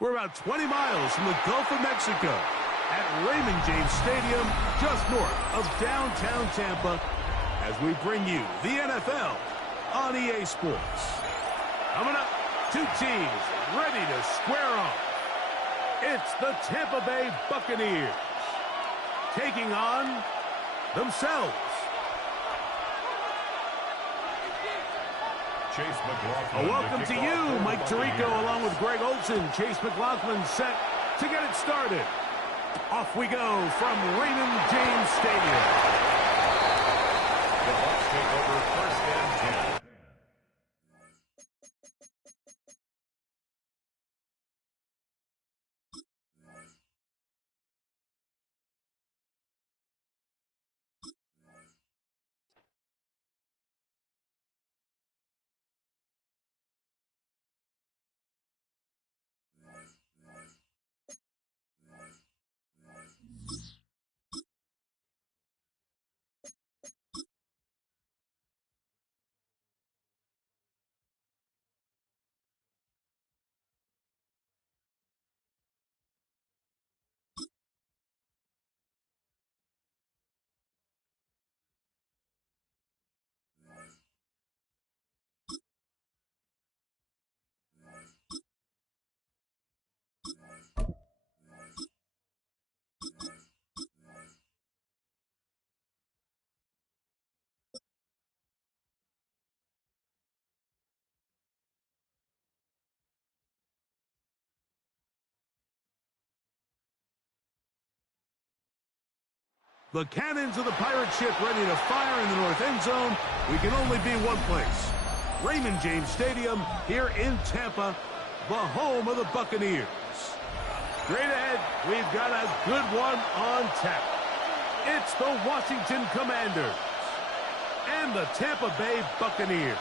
We're about 20 miles from the Gulf of Mexico at Raymond James Stadium, just north of downtown Tampa, as we bring you the NFL on EA Sports. Coming up, two teams ready to square off. It's the Tampa Bay Buccaneers taking on themselves. Chase McLaughlin. Welcome to you, Mike Tirico, along with Greg Olson. Chase McLaughlin set to get it started. Off we go from Raymond James Stadium. The Bucs take over first and 10. The cannons of the pirate ship ready to fire in the north end zone. We can only be one place. Raymond James Stadium here in Tampa, the home of the Buccaneers. Straight ahead, we've got a good one on tap. It's the Washington Commanders and the Tampa Bay Buccaneers.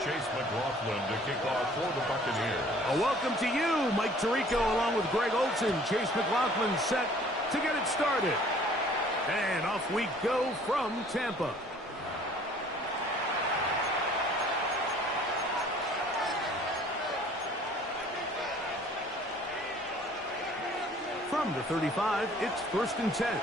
Chase McLaughlin to kick off for the Buccaneers. Welcome to you, Mike Tirico, along with Greg Olson. Chase McLaughlin set to get it started. And off we go from Tampa. From the 35, it's first and 10.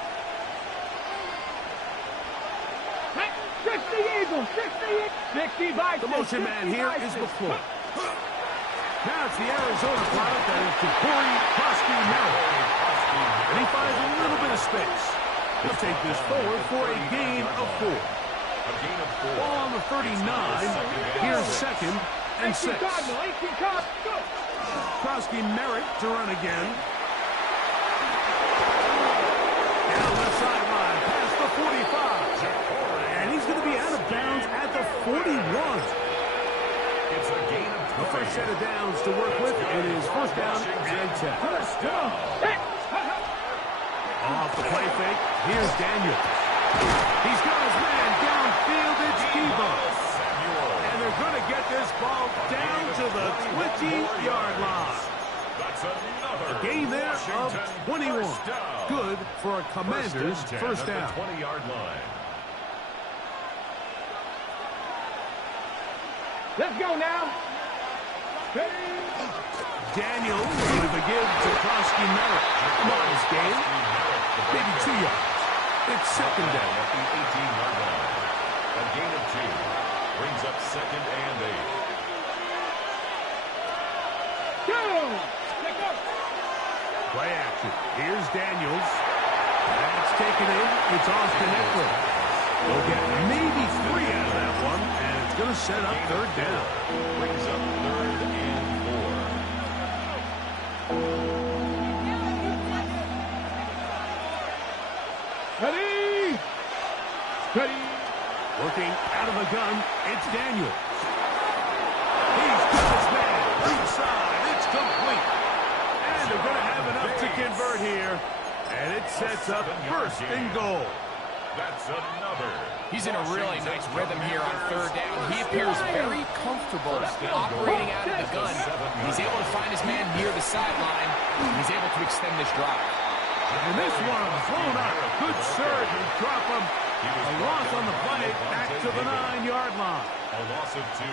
The motion man here is McClure. Now it's the Arizona product that is Korski Merritt. And he finds a little bit of space. He'll take this forward for a gain of 4. Ball on the 39. Here's second and 6. Korski Merritt to run again. Down left sideline, past the 45. And he's going to be out of bounds at the 41. It's a gain of 3. The first set of downs to work with. It is first down and 10. Off the play fake. Here's Daniel. He's got his man downfield. It's Debo. And they're going to get this ball down to the 20-yard line. That's another A gain there of 21. Good for a Commanders first down. 20-yard line. Let's go now. Daniel with a give to Korski Merritt. Modest gain. Maybe 2 yards. It's second down at the 18-yard line. A gain of 2 brings up second and 8. Play action. Here's Daniels. That's taken in. It's Austin Eckler. They'll get maybe 3 out of that one, and it's going to set up third down. Brings up third and 4. Ready? Ready? Working out of the gun, it's Daniels. He's got his man. Inside. It's complete. And they're going to have enough to convert here. And it sets up first and goal. That's another. He's in a really nice rhythm here on third down. He appears very comfortable operating out of the gun. He's able to find his man near the sideline. He's able to extend this drive. And this one blown up. Good surge and drop him. A loss on the play back to the 9-yard line. A loss of 2.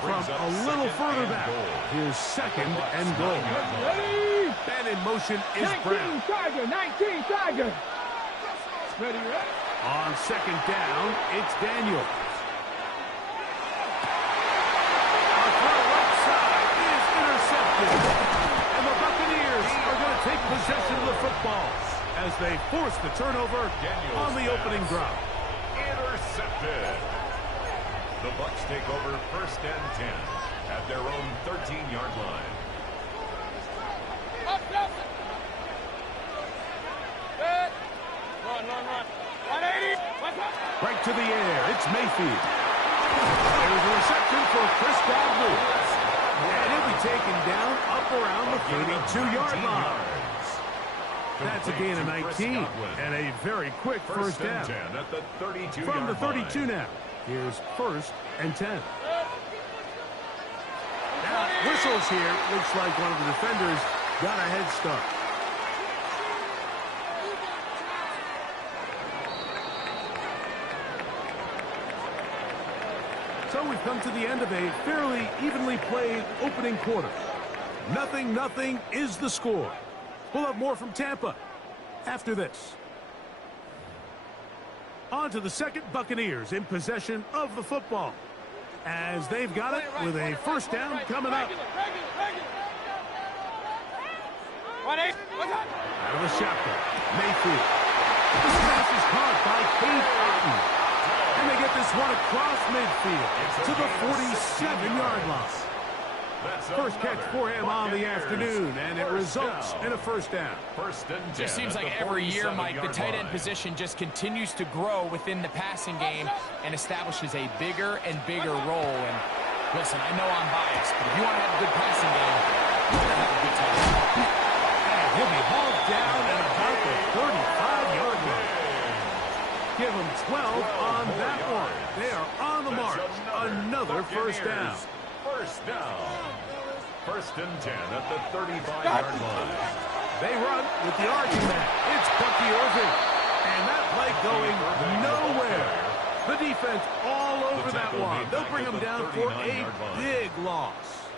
From a little further back, here's second and goal. And in motion is 19 Brown. Tiger, 19 Tiger. Ready, ready. On second down, it's Daniel. A throw right side is intercepted. And the Buccaneers are going to take possession of the football as they force the turnover on the opening drive. Intercepted. The Bucs take over first and 10 at their own 13-yard line. Run. 180. Right to the air. It's Mayfield. There's a reception for Chris Godwin. And he'll be taken down up around the 32-yard line. That's a gain of 19 and a very quick first down. 10 at the 32-yard From the 32 line. now. Here's first and 10. Now, whistles here. Looks like one of the defenders got a head start. So we've come to the end of a fairly evenly played opening quarter. 0-0 is the score. We'll have more from Tampa after this. On to the second. Buccaneers in possession of the football as they've got it with a first down coming up. Out of the shotgun, Mayfield. This pass is caught by Cade Otton. And they get this one across midfield to the 47-yard line. First catch for him on the afternoon, and it results in a first down. First and 10. Just seems like every year, Mike, the tight end position just continues to grow within the passing game and establishes a bigger and bigger role. And listen, I know I'm biased, but if you want to have a good passing game, you got to have a good tight end. And he'll be hauled down at about the 35-yard line. Give them 12 on that one. They are on the march. Another first down. First down. First and 10 at the 35-yard line. They run with the argument. It's Bucky Irving. And that play going nowhere. The defense all over that one. They'll bring them down for a big loss.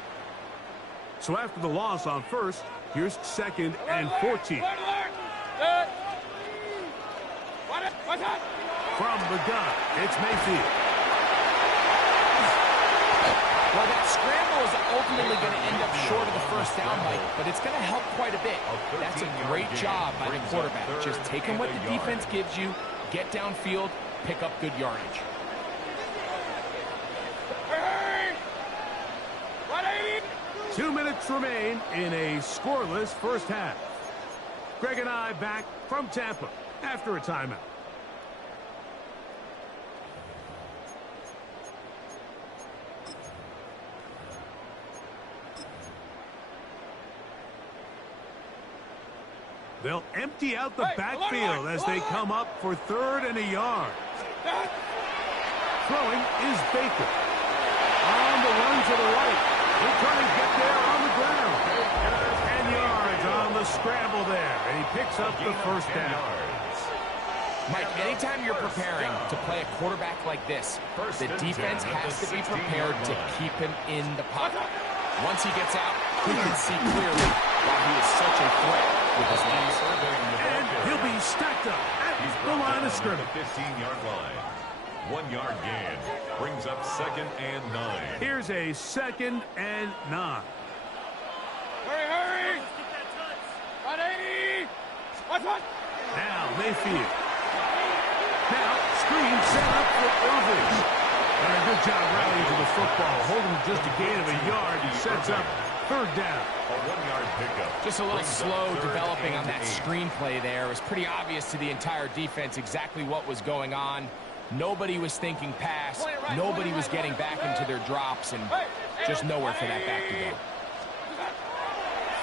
So after the loss on first, here's second and 14. From the gun, it's Mayfield. Well, that scramble is ultimately going to end up short of the first down, Mike, but it's going to help quite a bit. That's a great job by the quarterback. Just taking what the defense gives you, get downfield, pick up good yardage. Hey! 180. 2 minutes remain in a scoreless first half. Greg and I back from Tampa after a timeout. They'll empty out the backfield as they come up for third and a yard. Throwing is Baker. On the run to the right. He'll try to get there on the ground. 10 yards on the scramble there. And he picks up the first down. Mike, anytime you're preparing to play a quarterback like this, the defense has to be prepared to keep him in the pocket. Once he gets out, he can see clearly why he is such a threat with his legs. And he'll be stacked up at the line of scrimmage. 15-yard line. 1 yard gain. Brings up second and 9. Here's a second and 9. Hurry! 180. What? Now Mayfield. Now screen set up for Irving. And a good job rallying to the football. Holding just a gain of a yard. He sets up third down. A 1 yard pickup. Just a little slow developing on that screenplay there. It was pretty obvious to the entire defense exactly what was going on. Nobody was thinking pass. Nobody was getting back into their drops, and just nowhere for that back to go.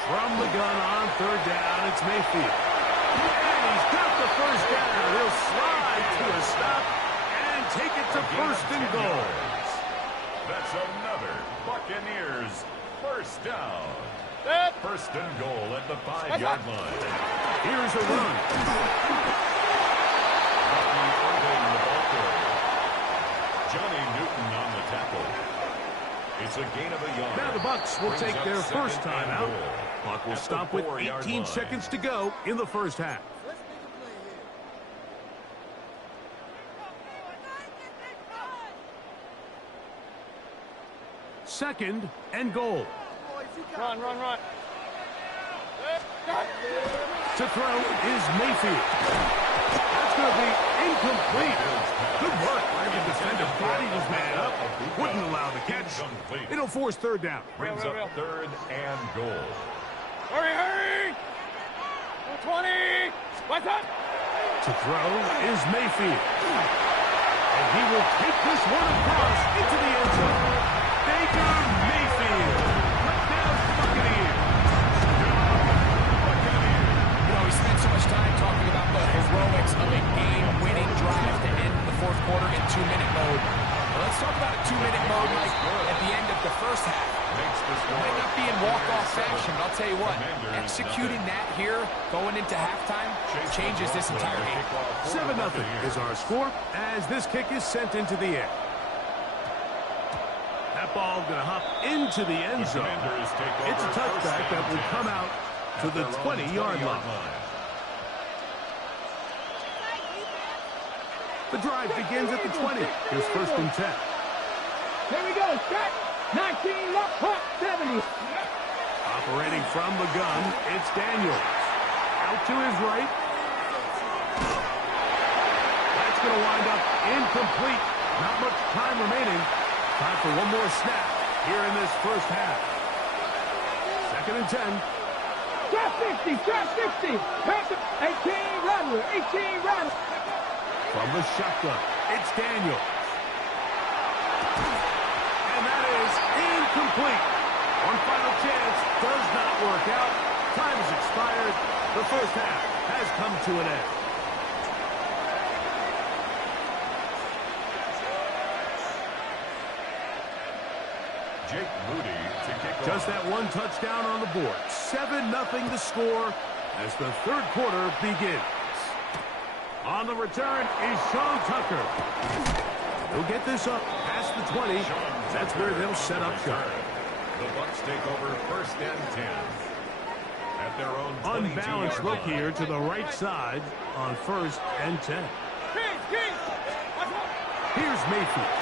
From the gun on third down, it's Mayfield. And he's got the first down. He'll slide to a stop and take it to first and goal. That's another Buccaneers first down. First and goal at the 5-yard line. Here's a run. Johnny Newton on the tackle. It's a gain of a yard. Now the Bucs will take their first time out. Clock will stop with 18 seconds to go in the first half. Second and goal. Run. To throw is Mayfield. That's going to be incomplete. Good work by the defender. Bodied his man up. Wouldn't allow the catch. It'll force third down. Brings up third and goal. Hurry! 20! What's up? To throw is Mayfield. And he will take this one across into the end zone. Baker Mayfield. Touchdown Buccaneers. You know, we spent so much time talking about the heroics of a game-winning drive to end the fourth quarter in 2-minute mode. Well, let's talk about a 2-minute mode like at the end of the first half. It might not be in walk-off fashion, but I'll tell you what, executing that here, going into halftime, changes this entire game. 7-0 is our score as this kick is sent into the air. That ball going to hop into the end zone. It's a touchback that will come out to the 20-yard line. The drive begins at the 20. Here's first and 10. Here we go. Set. 19 left hook. 70. Operating from the gun, it's Daniels. Out to his right. That's going to wind up incomplete. Not much time remaining. Time for one more snap here in this first half. Second and 10. Drop 60. Drop 60. 18 Rattler. 18 Rattler. From the shotgun, it's Daniels. And that is incomplete. One final chance does not work out. Time has expired. The first half has come to an end. Jake Moody to kick off. Just that one touchdown on the board. 7-0 the score as the third quarter begins. On the return is Sean Tucker. He'll get this up past the 20. That's where they'll set up shop. The Bucs take over first and 10 at their own 22-yard Unbalanced look line. here to the right side on first and 10. Here's Mayfield.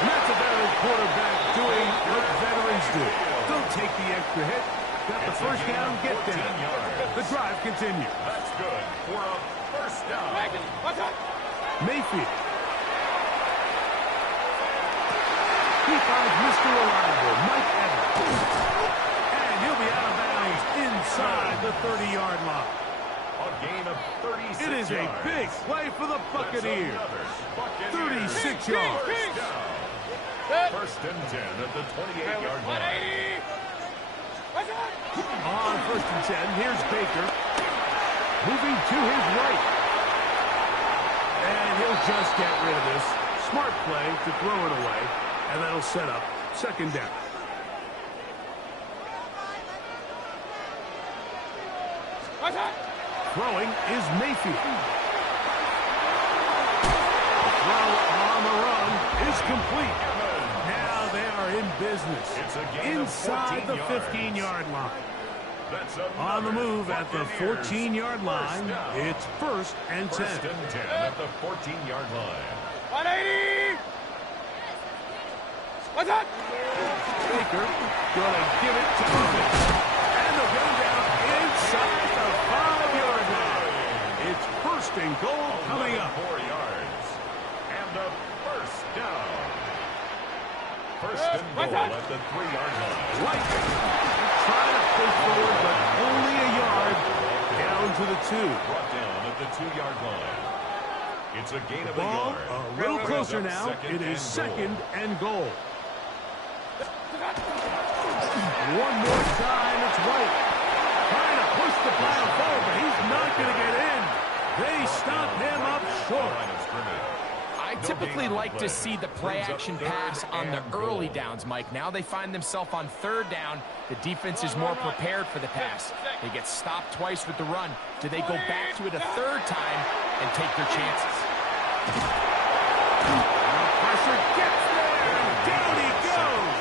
And that's a veteran quarterback doing what veterans do. Don't take the extra hit. Got the first down, get down. The drive continues. That's good for a first down. Mayfield. He finds Mr. Reliable, Mike Evans. And he'll be out of bounds inside the 30-yard line. A gain of 36 It is a yards. big play for the Buccaneers. 36 yards. First and 10 at the 28-yard line. On first and 10, here's Baker. Moving to his right. And he'll just get rid of this. Smart play to throw it away. And that'll set up second down. Throwing is Mayfield. The throw on the run is complete. Now they are in business. It's a gain of Inside the 14 yards. 15-yard line. That's On the another move at the Buccaneers 14-yard line, first down. it's first and 10. First and 10 at the 14-yard line. 180. What's up? Baker gonna give it to Evans. And they'll get him down inside the 5-yard line. It's first and goal coming up. 4 yards. And a first down. First and goal at the 3-yard line. Like it. Trying to push forward, but only a yard down to the 2. Brought down at the 2-yard line. It's a gain of a Ball yard. a little Brings closer up now. second It is and second goal. and goal. One more time, it's White. Trying to push the pile forward, but he's not going to get in. They stop him up short. Line of scrimmage. I I typically like to see the play-action pass on the early downs, Mike. Now they find themselves on third down. The defense is more prepared for the pass. They get stopped twice with the run. Do they go back to it a third time and take their chances? Pressure gets there, and down he goes.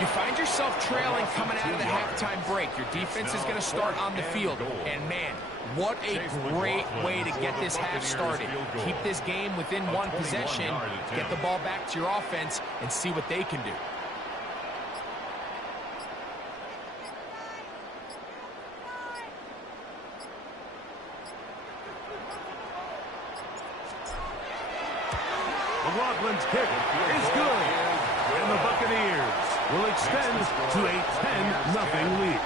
You find yourself trailing coming out of the halftime break. Your defense is going to start on the field. And, man, what a great way to get this half started. Keep this game within one possession, get the ball back to your offense, and see what they can do. McLaughlin's kick is good. And the Buccaneers will extend to a 10-0 lead.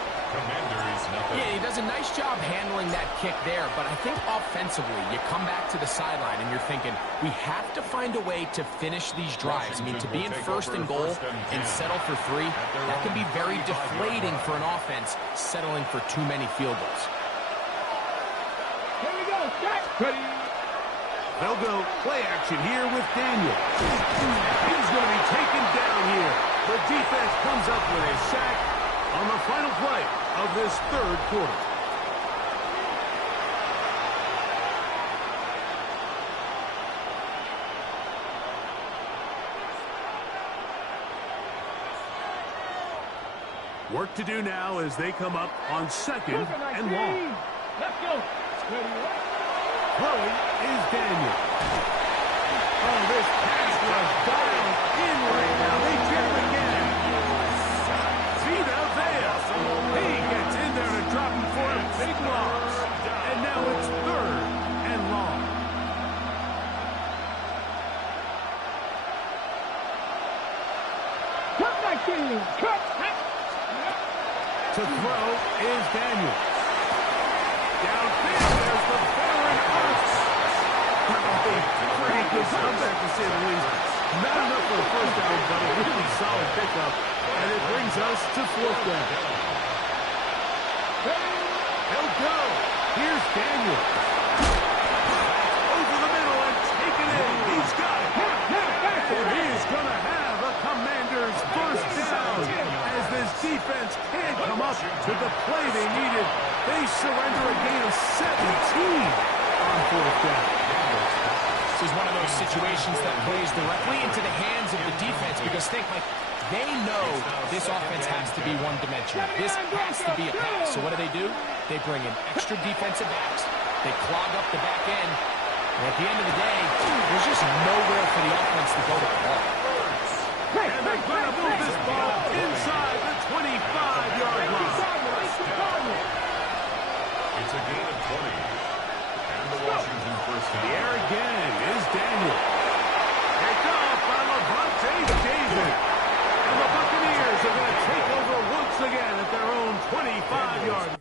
Yeah, he does a nice job handling that kick there, but I think offensively, you come back to the sideline and you're thinking, we have to find a way to finish these drives. I mean, to be in first and goal and settle for 3, that can be very deflating for an offense settling for too many field goals. Here we go, set. Ready. They'll go play action here with Daniel. He's going to be taken down here. The defense comes up with a sack on the final play of this third quarter. Work to do now as they come up on second and long. Let's go. Ready. Throwing is Daniel. Oh, this pass was dialed in right now. They cheer him again. Vita Vea. He gets in there to drop him for a big loss. And now it's third and long. Cut back in. Cut. To throw is Daniel. Downfield, there's the Baron Arts. Pretty good comeback, to say the least. Not enough for a first down, but a really solid pickup. And it brings us to fourth down. He'll go. Here's Daniel. Over the middle and take it in. He's got it. And he's going to have a Commander's first down. As this defense can't come up to the play they needed. They surrender a gain of 17 on fourth down. This is one of those situations that plays directly into the hands of the defense because think, like, they know this offense has to be one-dimensional. This has to be a pass. So what do? They bring in extra defensive backs. They clog up the back end. And at the end of the day, there's just nowhere for the offense to go to the ball. And they're going to move this ball inside the 25-yard line. It's a gain of 20. And the Washington first down. The air again is Daniel. Picked off by Levante David. And the Buccaneers are going to take over once again at their own 25-yard line.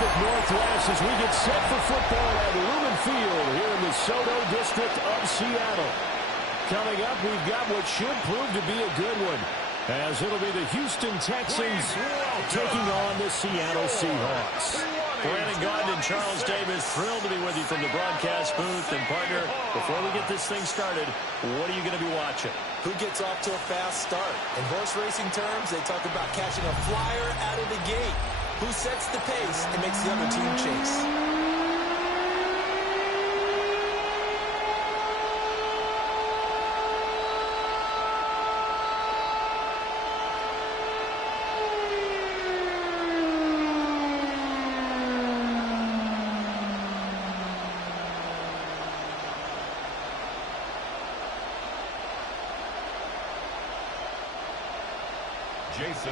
Pacific Northwest as we get set for football at Lumen Field here in the Soto District of Seattle. Coming up, we've got what should prove to be a good one, as it'll be the Houston Texans taking on the Seattle Seahawks. Brandon Gaudin and Charles Davis, thrilled to be with you from the broadcast booth. And, partner, before we get this thing started, what are you going to be watching? Who gets off to a fast start? In horse racing terms, they talk about catching a flyer out of the gate. Who sets the pace and makes the other team chase?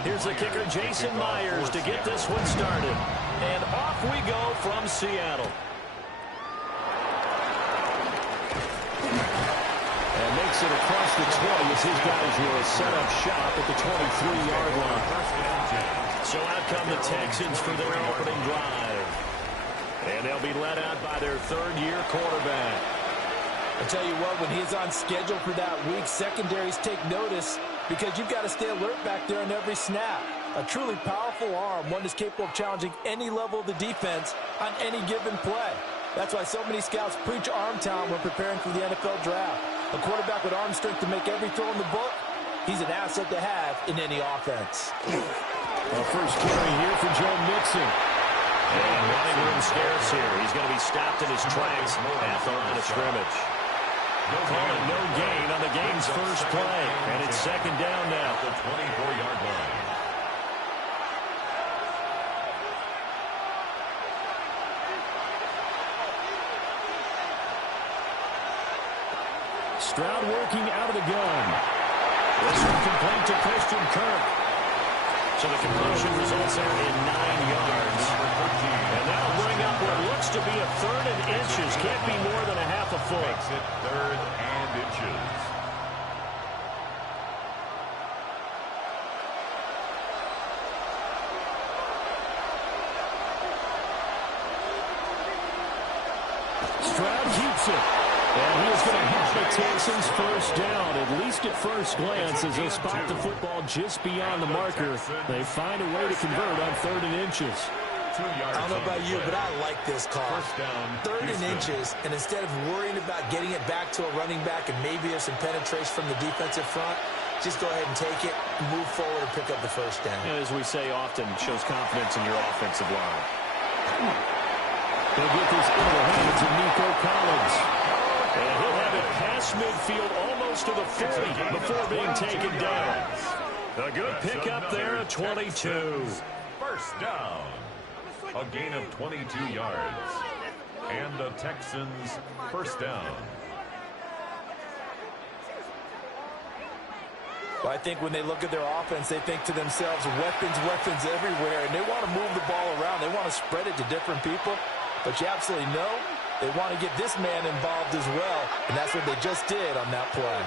Here's the kicker, Jason Myers, to get this one started. And off we go from Seattle. And makes it across the 20 as his guys will set up shop at the 23-yard line. So out come the Texans for their opening drive. And they'll be led out by their third-year quarterback. I tell you what, when he's on schedule for that week, secondaries take notice because you've got to stay alert back there on every snap. A truly powerful arm, one that's capable of challenging any level of the defense on any given play. That's why so many scouts preach arm talent when preparing for the NFL draft. A quarterback with arm strength to make every throw in the book, he's an asset to have in any offense. Well, first carry here for Joe Mixon. And running room scarce here. He's going to be stopped in his tracks at the line of scrimmage. Calling no gain on the game's first play. And it's second down now. The 24-yard line. Stroud working out of the gun. This one complete to Christian Kirk. So the completion results there in 9 yards. And that'll bring up what looks to be a third and inches. Can't be more than a half a foot. Makes it third and inches. Stroud keeps it. And he is going to have the Texans first down, at least at first glance, as they spot the football just beyond the marker. They find a way to convert on third and inches. I don't know about you, but I like this call. Third and inches, and instead of worrying about getting it back to a running back and maybe there's some penetration from the defensive front, just go ahead and take it, move forward, and pick up the first down. And as we say often, shows confidence in your offensive line. They get this into the hands of Nico Collins. And he'll have it past midfield almost to the 40 before being taken down. A good pickup there at 22. First down. A gain of 22 yards. And the Texans first down. Well, I think when they look at their offense, they think to themselves, weapons everywhere, and they want to move the ball around. They want to spread it to different people, but you absolutely know they want to get this man involved as well, and that's what they just did on that play.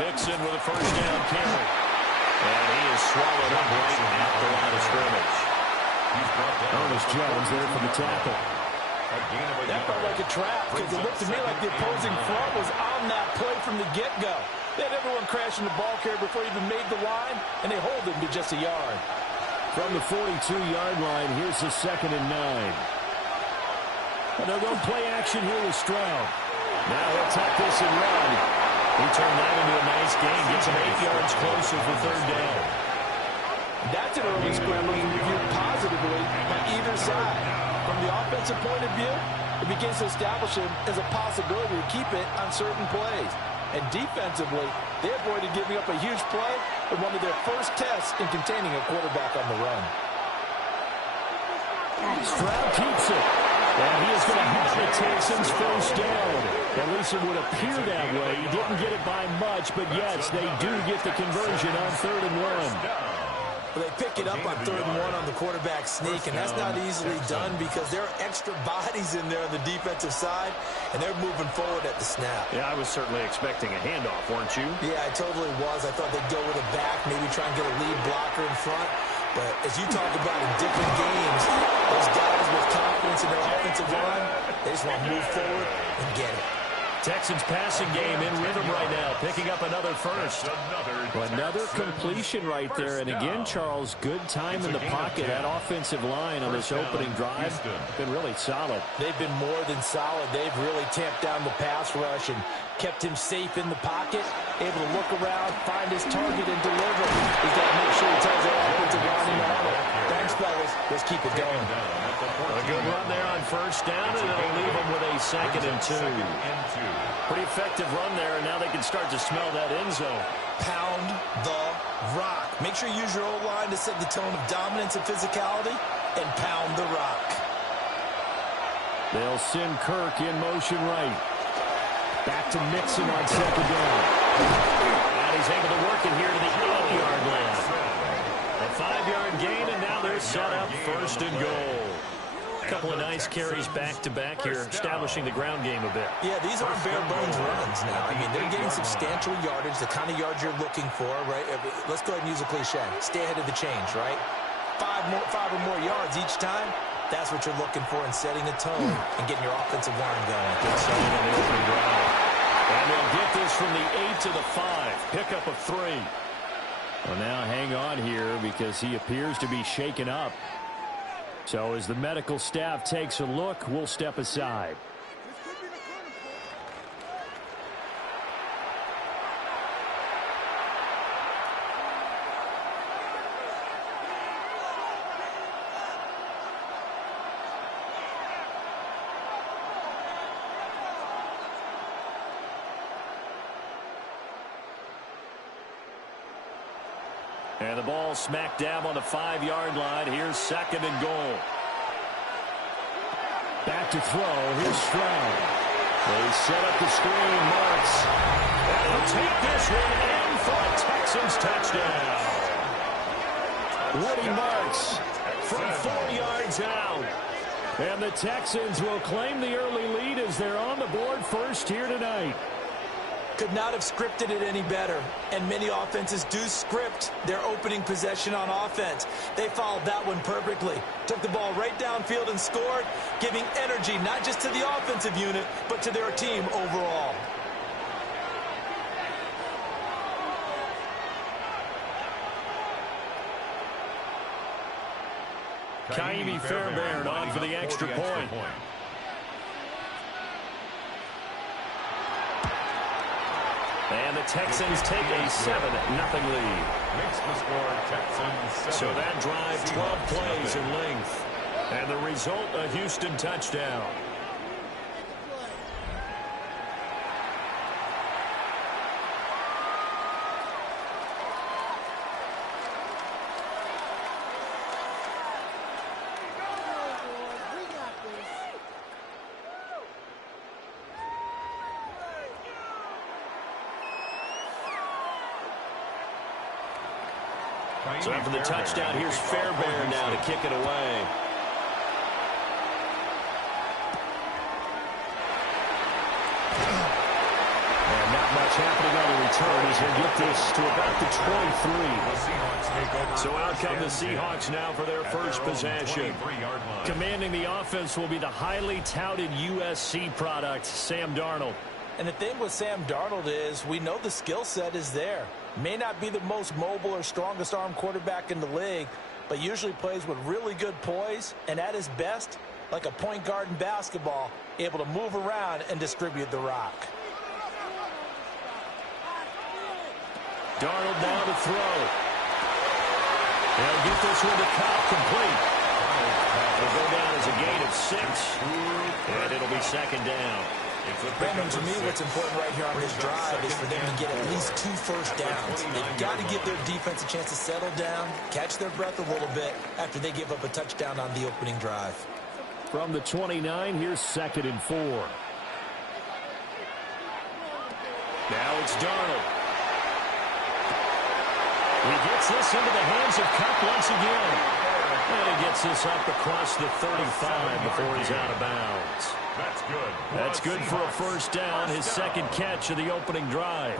Mixon with a first down carry. And he is swallowed up right at the line of scrimmage. Ernest Jones there for the tackle. That felt like a trap because it looked to me like the opposing front was on that play from the get-go. They had everyone crashing the ball carrier before he even made the line, and they hold him to just a yard. From the 42-yard line, here's the 2nd and 9. And they'll go play action here with Stroud. Now he'll tuck this and run. He turned that into a nice gain. Gets him 8 yards closer for third down. That's an early scramble you reviewed positively on either side. From the offensive point of view, it begins to establish him as a possibility to keep it on certain plays. And defensively, they avoided giving up a huge play in one of their first tests in containing a quarterback on the run. Stroud keeps it. And he is going to have the Texans first down. At least it would appear that way. He didn't get it by much, but yes, they do get the conversion on 3rd and 1. Well, they pick it up on 3rd and 1 on the quarterback sneak, and that's not easily done because there are extra bodies in there on the defensive side, and they're moving forward at the snap. Yeah, I was certainly expecting a handoff, weren't you? Yeah, I totally was. I thought they'd go with a back, maybe try and get a lead blocker in front. But as you talk about in different games, those guys with confidence in their offensive line, they just want to move forward and get it. Texans passing game in rhythm right now, picking up another first. Another completion right there. And again, Charles, good time in the pocket. That offensive line on this opening drive been really solid. They've been more than solid. They've really tamped down the pass rush and kept him safe in the pocket, able to look around, find his target, and deliver. He's got to make sure he tells their offensive line to handle it. Thanks, fellas. Let's keep it going. A good run there on first down, and it'll leave them with a 2nd and 2. Pretty effective run there, and now they can start to smell that end zone. Pound the rock. Make sure you use your O-line to set the tone of dominance and physicality, and pound the rock. They'll send Kirk in motion right. Back to Mixon on 2nd down. And he's able to work it here to the 8-yard line. A 5-yard gain, and now they're set up 1st and goal. A couple of nice carries back-to-back here, establishing the ground game a bit. Yeah, these aren't bare-bones runs now. I mean, they're getting substantial yardage, the kind of yards you're looking for, right? Let's go ahead and use a cliche. Stay ahead of the change, right? 5 or more yards each time. That's what you're looking for in setting a tone and getting your offensive line going. Good sign on the opening drive. And they'll get this from the 8 to the 5. Pickup of 3. Well, now hang on here because he appears to be shaken up. So as the medical staff takes a look, we'll step aside. And the ball smack dab on the 5-yard line. Here's 2nd and goal. Back to throw. Here's Stroud. They set up the screen. Marks. And he'll take this one in for a Texans touchdown. Woody Marks from 4 yards out. And the Texans will claim the early lead as they're on the board first here tonight. Could not have scripted it any better. And many offenses do script their opening possession on offense. They followed that one perfectly. Took the ball right downfield and scored, giving energy not just to the offensive unit, but to their team overall. Kaimi Fairbairn on for the extra point. And the Texans take a 7-0 lead. Makes the score Texans 7. So that drive, 12 plays in length. And the result, a Houston touchdown. So after the touchdown, here's Fairbairn now to kick it away. And not much happening on the return as they get this to about the 23. So out come the Seahawks now for their first possession. Commanding the offense will be the highly touted USC product, Sam Darnold. And the thing with Sam Darnold is we know the skill set is there. May not be the most mobile or strongest arm quarterback in the league, but usually plays with really good poise and at his best, like a point guard in basketball, able to move around and distribute the rock. Darnold now to throw. They'll get this one to Cobb complete. It'll go down as a gain of 6, and it'll be 2nd down. Brandon, to me, what's important right here on this drive is for them to get at least 2 first downs. They've got to give their defense a chance to settle down, catch their breath a little bit after they give up a touchdown on the opening drive. From the 29, here's 2nd and 4. Now it's Darnold. He gets this into the hands of Kupp once again. And he gets this up across the 35 before he's out of bounds. That's good. That's good for a first down, his second catch of the opening drive.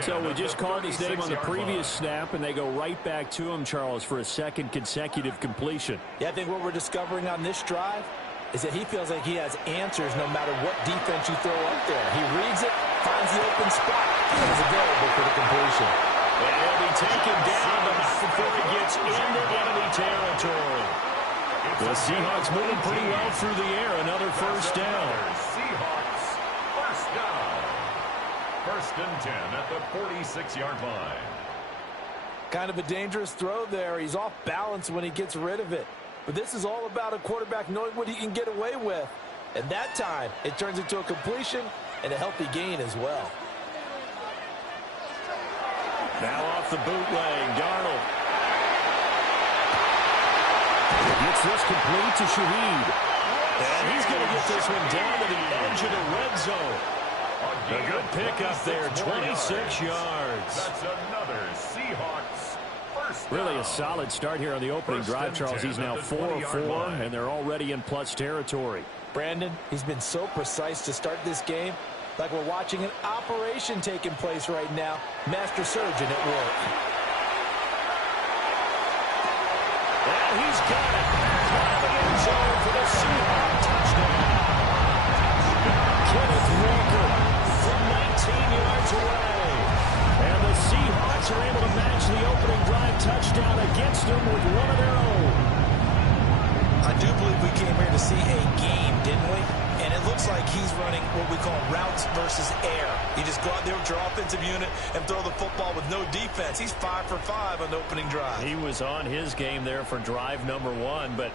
So we just called his name on the previous snap, and they go right back to him, Charles, for a second consecutive completion. Yeah, I think what we're discovering on this drive is that he feels like he has answers no matter what defense you throw up there. He reads it, finds the open spot, and is available for the completion. And he'll be taken down, but not before he gets into enemy territory. The Seahawks moving pretty well through the air. Another first down. Seahawks, first down. First and 10 at the 46-yard line. Kind of a dangerous throw there. He's off balance when he gets rid of it. But this is all about a quarterback knowing what he can get away with. And that time, it turns into a completion and a healthy gain as well. Now off the bootleg, Darnold. Gets this complete to Shaheed. And he's going to get this one down to the edge of the red zone. A good pickup there, 26 yards. That's another Seahawks first down. Really a solid start here on the opening drive, Charles. He's now 4-4, and they're already in plus territory. Brandon, he's been so precise to start this game, like we're watching an operation taking place right now. Master surgeon at work. And he's got it. Driving in zone for the Seahawks touchdown. Kenneth Walker from 19 yards away. And the Seahawks are able to match the opening drive touchdown against them with one of their own. I do believe we came here to see a game, didn't we? And it looks like he's running what we call routes versus air. You just go out there with your offensive unit and throw the football with no defense. He's 5 for 5 on the opening drive. He was on his game there for drive number 1, but,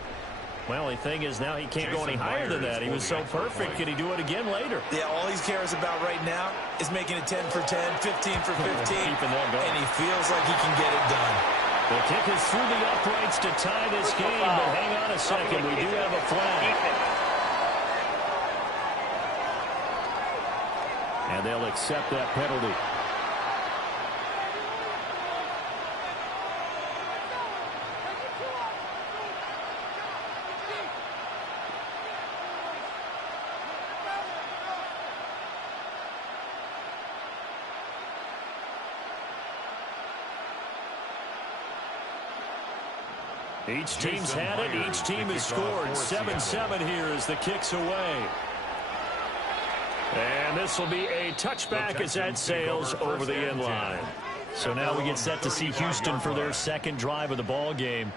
well, the thing is now he can't go any higher than that. He was so perfect. Could he do it again later? Yeah, all he cares about right now is making it 10 for 10, 15 for 15. Keeping that going. And he feels like he can get it done. The kick is through the uprights to tie this game, but hang on a second. We do have a flag. And they'll accept that penalty. Each team's had it. Each team has scored. 7-7 here as the kick's away. And this will be a touchback as that sails over the end line. So now we get set to see Houston for their second drive of the ball game.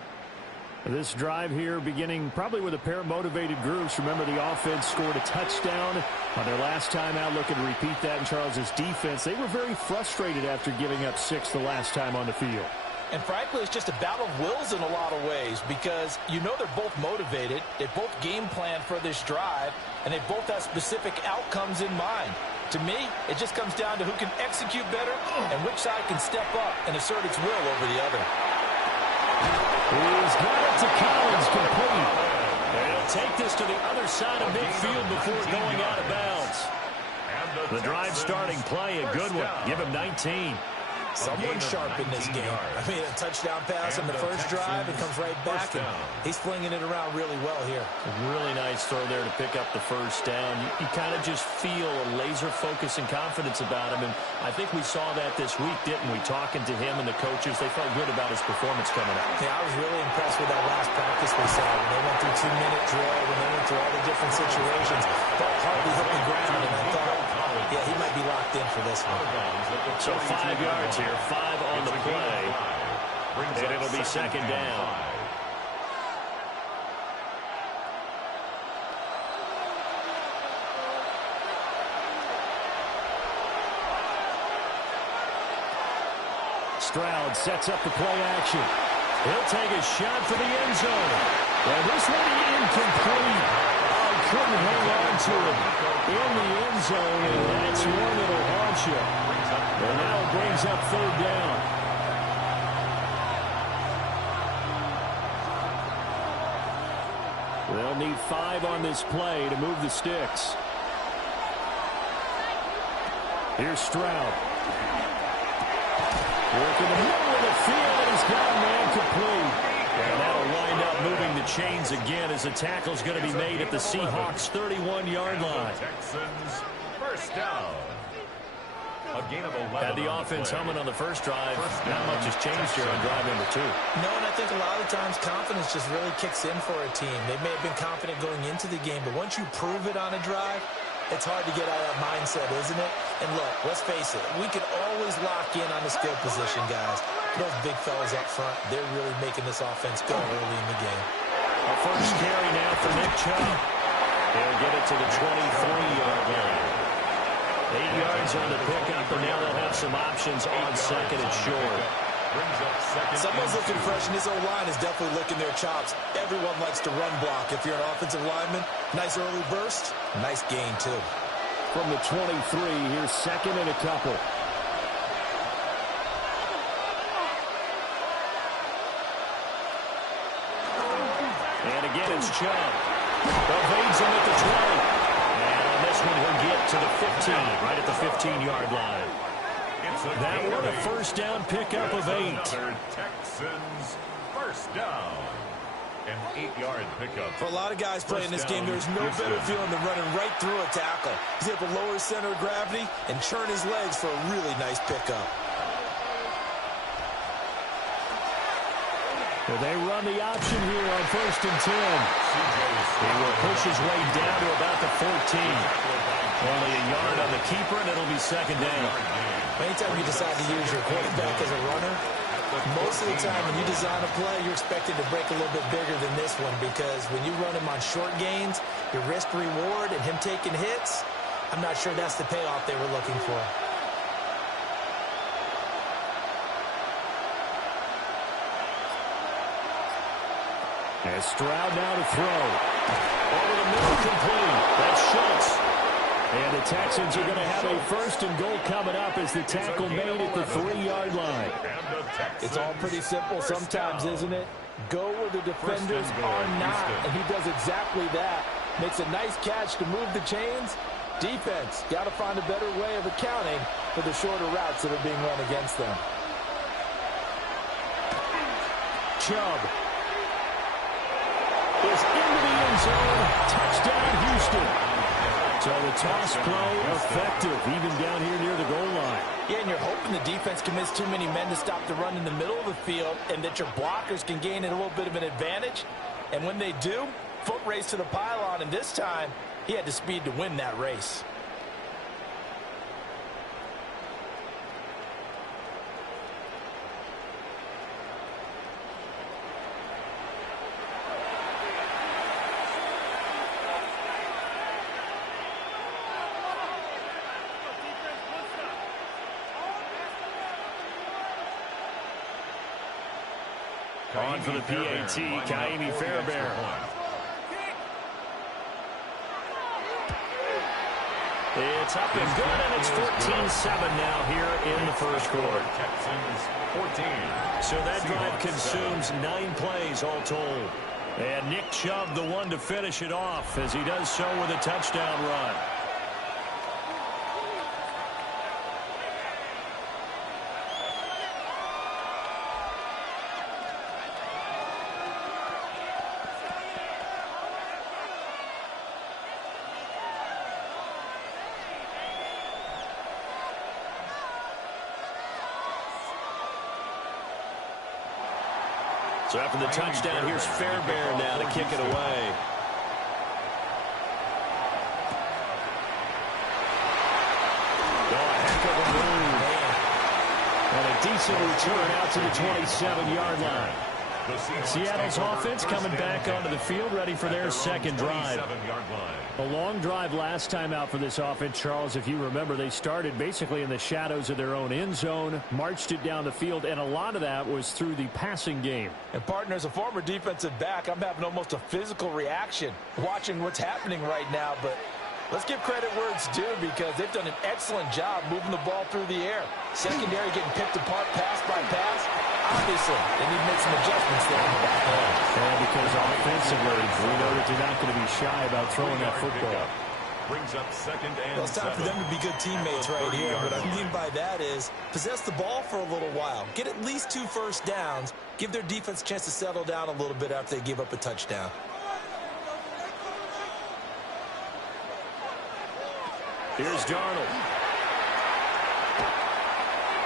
This drive here beginning probably with a pair of motivated groups. Remember, the offense scored a touchdown on their last time out. Looking to repeat that in Charles's defense. They were very frustrated after giving up 6 the last time on the field. And frankly, it's just a battle of wills in a lot of ways because you know they're both motivated. They both game plan for this drive, and they both have specific outcomes in mind. To me, it just comes down to who can execute better and which side can step up and assert its will over the other. He's got it to Collins, complete. And he'll take this to the other side of midfield before going out of bounds. The drive starting play, a good one. Give him 19. Someone sharp in this game. I mean, a touchdown pass on the first drive. It comes right back, and he's flinging it around really well here. A really nice throw there to pick up the first down. You kind of just feel a laser focus and confidence about him, and I think we saw that this week, didn't we? Talking to him and the coaches, they felt good about his performance coming out. Yeah, I was really impressed with that last practice we saw. When they went through 2-minute drill, when they went through all the different situations, ball hardly hit the ground, and I thought, yeah, he might be locked in for this one. So 5 yards here, 5 on the play, and it'll be second down. Stroud sets up the play action. He'll take a shot for the end zone. And this one incomplete. Couldn't hang on to it in the end zone, and that's one that'll haunt you. And now it brings up third down. They'll need 5 on this play to move the sticks. Here's Stroud. Working the middle of the field, and he's got a man complete. And that'll wind up moving the chains again as the tackle's going to be made at the Seahawks' 31-yard line. Texans, first down. A gain of 11. Had the offense humming on the first drive. Not much has changed here on drive number 2. No, and I think a lot of times confidence just really kicks in for a team. They may have been confident going into the game, but once you prove it on a drive, it's hard to get out of that mindset, isn't it? And look, let's face it, we can always lock in on the skill position, guys. Those big fellas up front, they're really making this offense go early in the game. A first carry now for Nick Chubb. They'll get it to the 23-yard line. 8 yards on the pickup, and now they'll have some options on second and short. Someone's looking fresh, and this O-line is definitely licking their chops. Everyone likes to run block. If you're an offensive lineman, nice early burst, nice gain, too. From the 23, here's second and a couple. And again, it's Chubb. Evades him at the 20. And on this one, he'll get to the 15, right at the 15-yard line. That one a first down pickup of 8. Texans, first down. An 8-yard pickup. For a lot of guys playing this game, there's no better feeling than running right through a tackle. He's able to lower his center of gravity and churn his legs for a really nice pickup. Well, they run the option here on first and 10. He will push his way down to about the 14. Only a yard on the keeper, and it'll be second down. Anytime you decide to use your quarterback as a runner, most of the time when you design a play, you're expected to break a little bit bigger than this one, because when you run him on short gains, your risk-reward and him taking hits, I'm not sure that's the payoff they were looking for. As Stroud now to throw. Over the middle, complete. That's Schultz. And the Texans are going to have a first and goal coming up as the tackle made at the 3-yard line. It's all pretty simple sometimes, isn't it? Go where the defenders are not, and he does exactly that. Makes a nice catch to move the chains. Defense, got to find a better way of accounting for the shorter routes that are being run against them. Chubb is into the end zone. Touchdown, Houston. So the toss play effective, even down here near the goal line. Yeah, and you're hoping the defense commits too many men to stop the run in the middle of the field, and that your blockers can gain a little bit of an advantage. And when they do, foot race to the pylon, and this time, he had the speed to win that race. On for the PAT, Kaimi Fairbairn. It's up and good, and it's 14-7 now here in the first quarter. Texans, 14. So that drive consumes 9 plays all told. And Nick Chubb, the one to finish it off, as he does so with a touchdown run. So after the touchdown, here's Fairbairn now to kick it away. Oh, a heck of a move. And a decent return out to the 27-yard line. Seattle's offense coming back onto the field, ready for their second drive. A long drive last time out for this offense, Charles. If you remember, they started basically in the shadows of their own end zone, marched it down the field, and a lot of that was through the passing game. And, partner, as a former defensive back, I'm having almost a physical reaction watching what's happening right now. But let's give credit where it's due, because they've done an excellent job moving the ball through the air. Secondary getting picked apart pass by pass. Obviously, they need to make some adjustments there in the back end. And because offensively, we know that they're not going to be shy about throwing that football. brings up second and Well, it's time for them to be good teammates right here. What I mean by that is possess the ball for a little while. Get at least 2 first downs. Give their defense a chance to settle down a little bit after they give up a touchdown. Here's Darnold.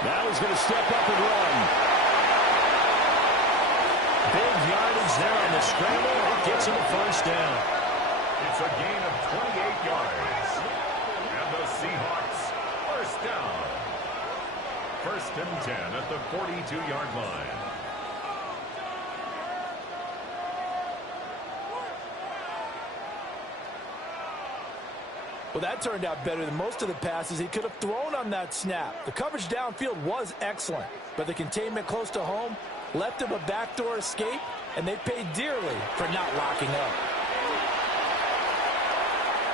Now he's going to step up and run. Big yardage there on the scramble. It gets him a first down. It's a gain of 28 yards. And the Seahawks, first down. First and 10 at the 42-yard line. Well, that turned out better than most of the passes he could have thrown on that snap. The coverage downfield was excellent, but the containment close to home left him a backdoor escape, and they paid dearly for not locking up.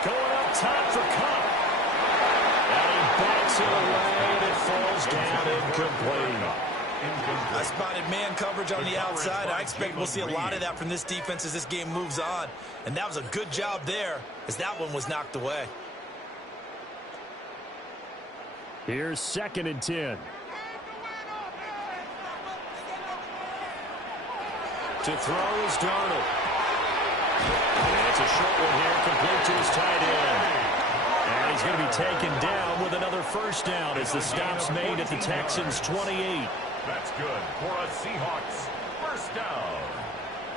Going up top for Cup. And he backs it away, and it falls down incomplete. I spotted man coverage on the outside. I expect we'll see a lot of that from this defense as this game moves on. And that was a good job there as that one was knocked away. Here's second and 10. To throw is Darnold. And it's a short one here, complete to his tight end. And he's going to be taken down with another first down as the stop's made at the Texans' 28. That's good for a Seahawks first down.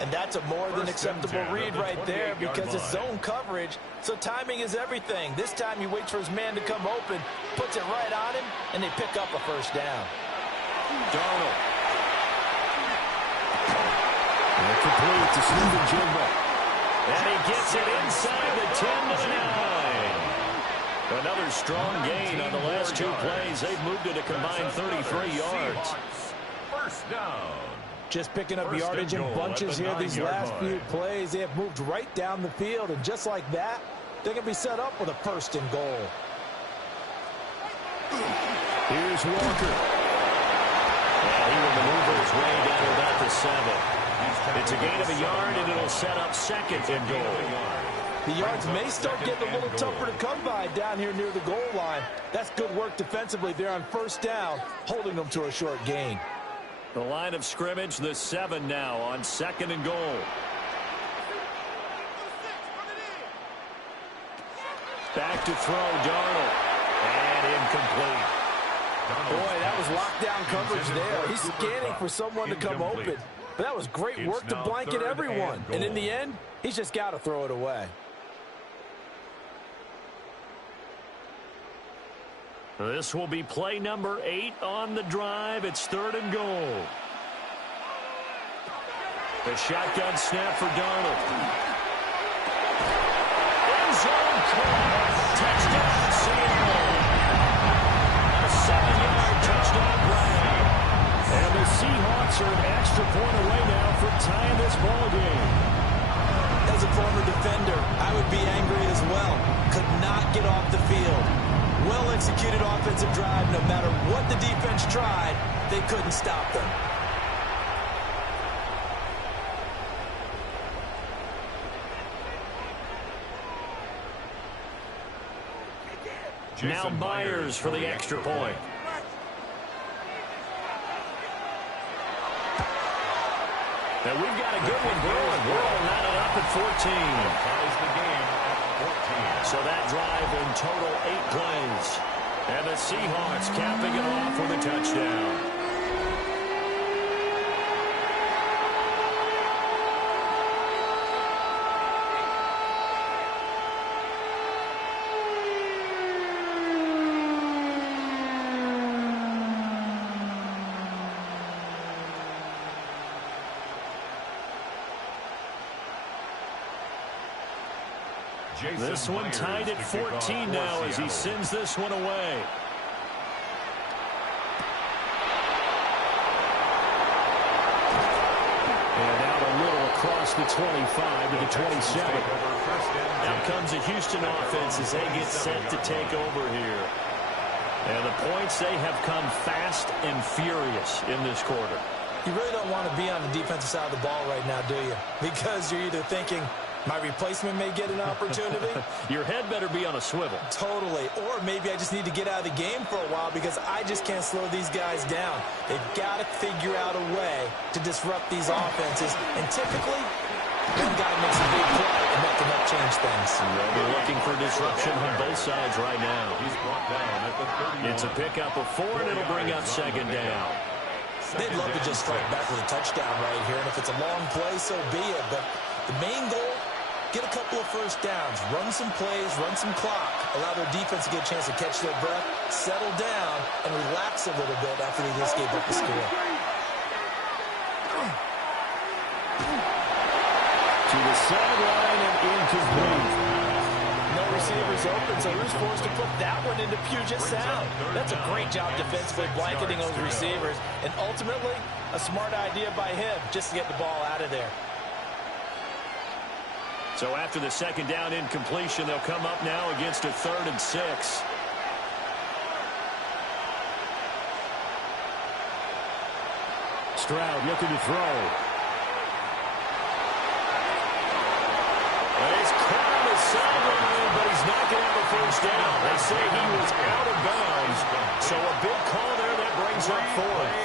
And that's a more than acceptable read right there because it's zone coverage, so timing is everything. This time he waits for his man to come open, puts it right on him, and they pick up a first down. Darnold. And complete to Smith-Njigba. And he gets it inside the 10 to the 9. Another strong gain on the last 2 plays. They've moved it a combined 33 yards. First down. Just picking up yardage in bunches here these last few plays. They have moved right down the field, and just like that, they're going to be set up with a first and goal. Here's Walker. And he will maneuver his way down to about the 7. It's a gain of a yard, and it'll set up second and goal. The yards may start getting a little tougher to come by down here near the goal line. That's good work defensively there on first down, holding them to a short gain. The line of scrimmage, the 7 now on second and goal. Back to throw, Darnold. And incomplete. Boy, that was lockdown coverage there. He's scanning for someone to come open. But that was great work to blanket everyone. And in the end, he's just got to throw it away. This will be play number 8 on the drive. It's third and goal. The shotgun snap for Darnold. End zone caught. Touchdown, Seattle. A 7-yard touchdown grab. And the Seahawks are an extra point away now from tying this ball game. As a former defender, I would be angry as well. Could not get off the field. Well-executed offensive drive. No matter what the defense tried, they couldn't stop them. Now Myers for the extra point. And we've got a good one going. We're all knotted up at 14. Ties the game at 14. So that drive in total 8 plays. And the Seahawks capping it off with a touchdown. This one tied at 14 now as he sends this one away. And out a little across the 25 to the 27. Now comes the Houston offense as they get set to take over here. And the points, they have come fast and furious in this quarter. You really don't want to be on the defensive side of the ball right now, do you? Because you're either thinking, My replacement may get an opportunity. Your head better be on a swivel. Totally. Or maybe I just need to get out of the game for a while because I just can't slow these guys down. They've got to figure out a way to disrupt these offenses. And typically, one guy makes a big play, and that can help change things. Well, they're looking for disruption on both sides right now. He's brought down at the 31. It's a pickup of 4, and it'll bring up second down. They'd love to just strike back with a touchdown right here, and if it's a long play, so be it. But the main goal, get a couple of first downs, run some plays, run some clock, allow their defense to get a chance to catch their breath, settle down, and relax a little bit after they just gave up the score. To the sideline and incomplete. No receivers open, so who's forced to put that one into Puget Sound? That's a great job defensively blanketing those receivers, and ultimately, a smart idea by him just to get the ball out of there. So after the second down incompletion, they'll come up now against a 3rd and 6. Stroud looking to throw. He's caught on the sideline, but he's not going to have a first down. They say he was out of bounds. So a big call there that brings up 4th.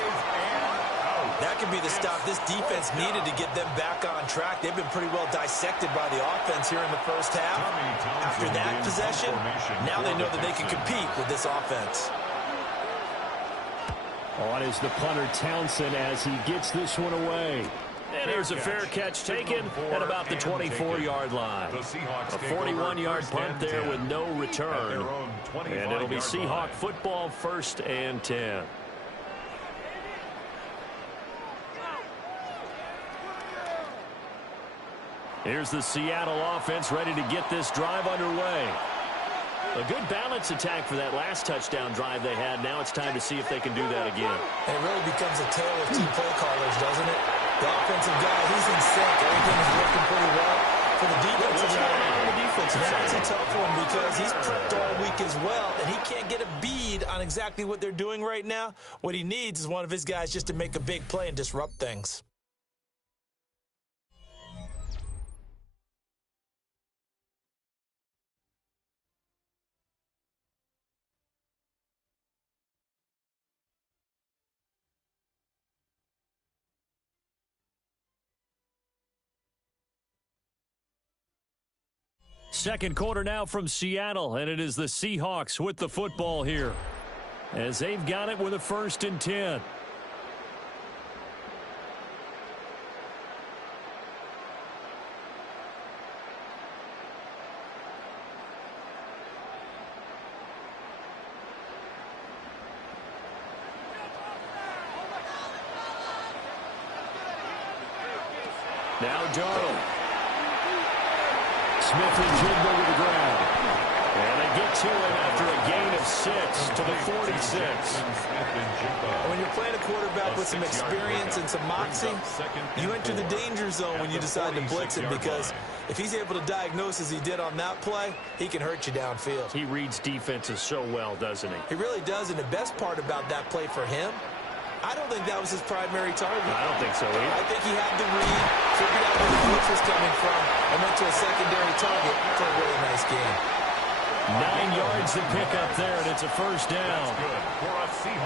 That could be the stop this defense needed to get them back on track. They've been pretty well dissected by the offense here in the first half. After that possession, now they know that they can compete with this offense. On is the punter Townsend as he gets this one away. And here's a fair catch taken at about the 24-yard line. A 41-yard punt there with no return. And it'll be Seahawk football, 1st and 10. Here's the Seattle offense ready to get this drive underway. A good balance attack for that last touchdown drive they had. Now it's time to see if they can do that again. And it really becomes a tale of 2 play callers, doesn't it? The offensive guy, he's in sync. Everything is working pretty well. For the defensive side, that's a tough one because he's prepped all week as well, and he can't get a bead on exactly what they're doing right now. What he needs is one of his guys just to make a big play and disrupt things. Second quarter now from Seattle, and it is the Seahawks with the football here as they've got it with a 1st and 10. Now Darnold. Smith and Jigba with the grab. And they get to him after a gain of 6 to the 46. When you're playing a quarterback with some experience and some moxie, you enter the danger zone when you decide to blitz him because if he's able to diagnose as he did on that play, he can hurt you downfield. He reads defenses so well, doesn't he? He really does, and the best part about that play for him, I don't think that was his primary target. I don't think so either. I think he had the read, figured out where the blitz was coming from, and went to a secondary target for a really nice game. 9 yards to pick up there, and it's a 1st down.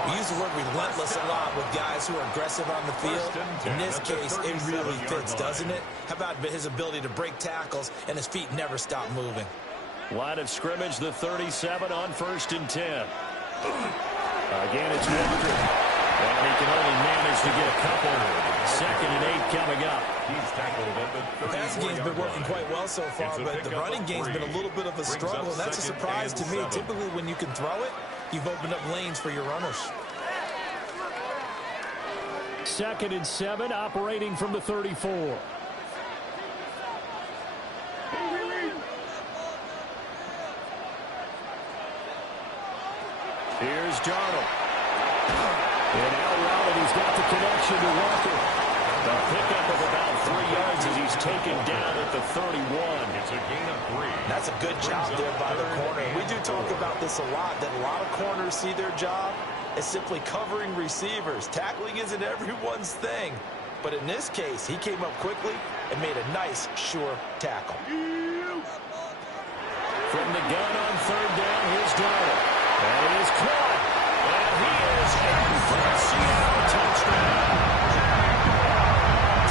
We use the word relentless a lot with guys who are aggressive on the field. In this case, it really fits, doesn't it? How about his ability to break tackles and his feet never stop moving? Line of scrimmage, the 37 on 1st and 10. Again, it's Walker. And he can only manage to get a couple. 2nd and 8 coming up. He's tackled at the 30-yard line. The passing game's been working quite well so far, but the running game's been a little bit of a struggle, and that's a surprise to me. Typically, when you can throw it, you've opened up lanes for your runners. 2nd and 7, operating from the 34. Here's Darnold. And out route, he's got the connection to Walker. A pickup of about 3 yards as he's taken down at the 31. It's a gain of 3. That's a good job there by the corner. We do talk about this a lot, that a lot of corners see their job as simply covering receivers. Tackling isn't everyone's thing. But in this case, he came up quickly, and made a nice, sure tackle. From the gun on third down, here's Darnold. And he is caught. And he is in for a Seattle touchdown.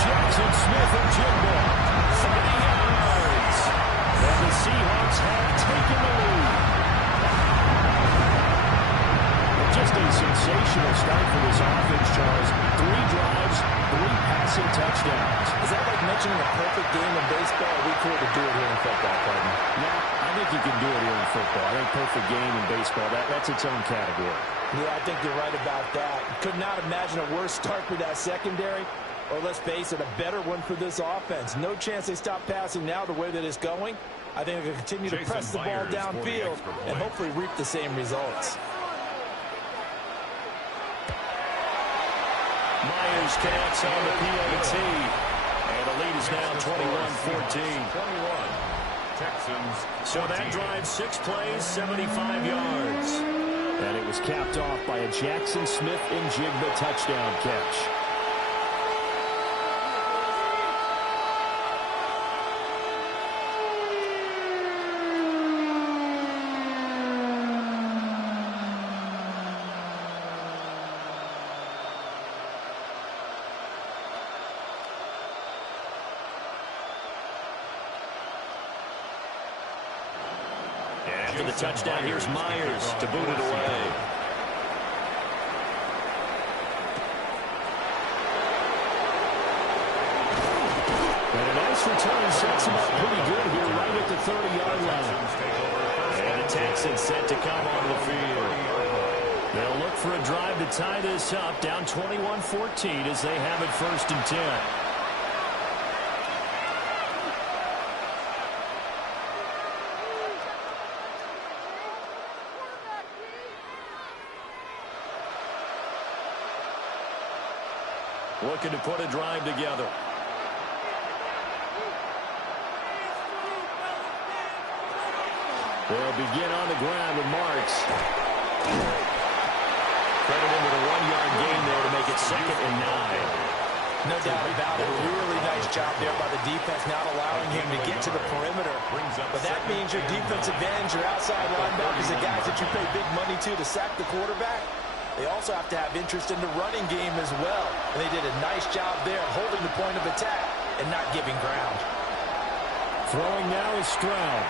Jackson Smith and Jigba, 30 yards. And the Seahawks have taken the lead. Just a sensational start for this offense, Charles. 3 drives, 3 passing touchdowns. Is that like mentioning a perfect game in baseball? We could do it here in football, partner. No, I think you can do it here in football. I think perfect game in baseball, that's its own category. Yeah, I think you're right about that. Could not imagine a worse start for that secondary, or let's face it, a better one for this offense. No chance they stop passing now the way that it's going. I think they'll continue to press the ball downfield and hopefully reap the same results. Myers counts on the PAT. And the lead is now 21-14. 21. Texans. So that drive, 6 plays, 75 yards. And it was capped off by a Jackson Smith and Jigba touchdown catch. After the touchdown, here's Myers to boot it away. And a nice return sets him up pretty good here right at the 30-yard line. And the Texans set to come onto the field. They'll look for a drive to tie this up, down 21-14 as they have it 1st and 10. Looking to put a drive together. They'll begin on the ground with Marks. Credit him with a 1-yard gain there to make it 2nd and 9. No doubt about it. Really nice job there by the defense, not allowing him to get to the perimeter. But that means your defensive ends, your outside linebackers, the guys that you pay big money to sack the quarterback. They also have to have interest in the running game as well. And they did a nice job there holding the point of attack and not giving ground. Throwing now is Stroud.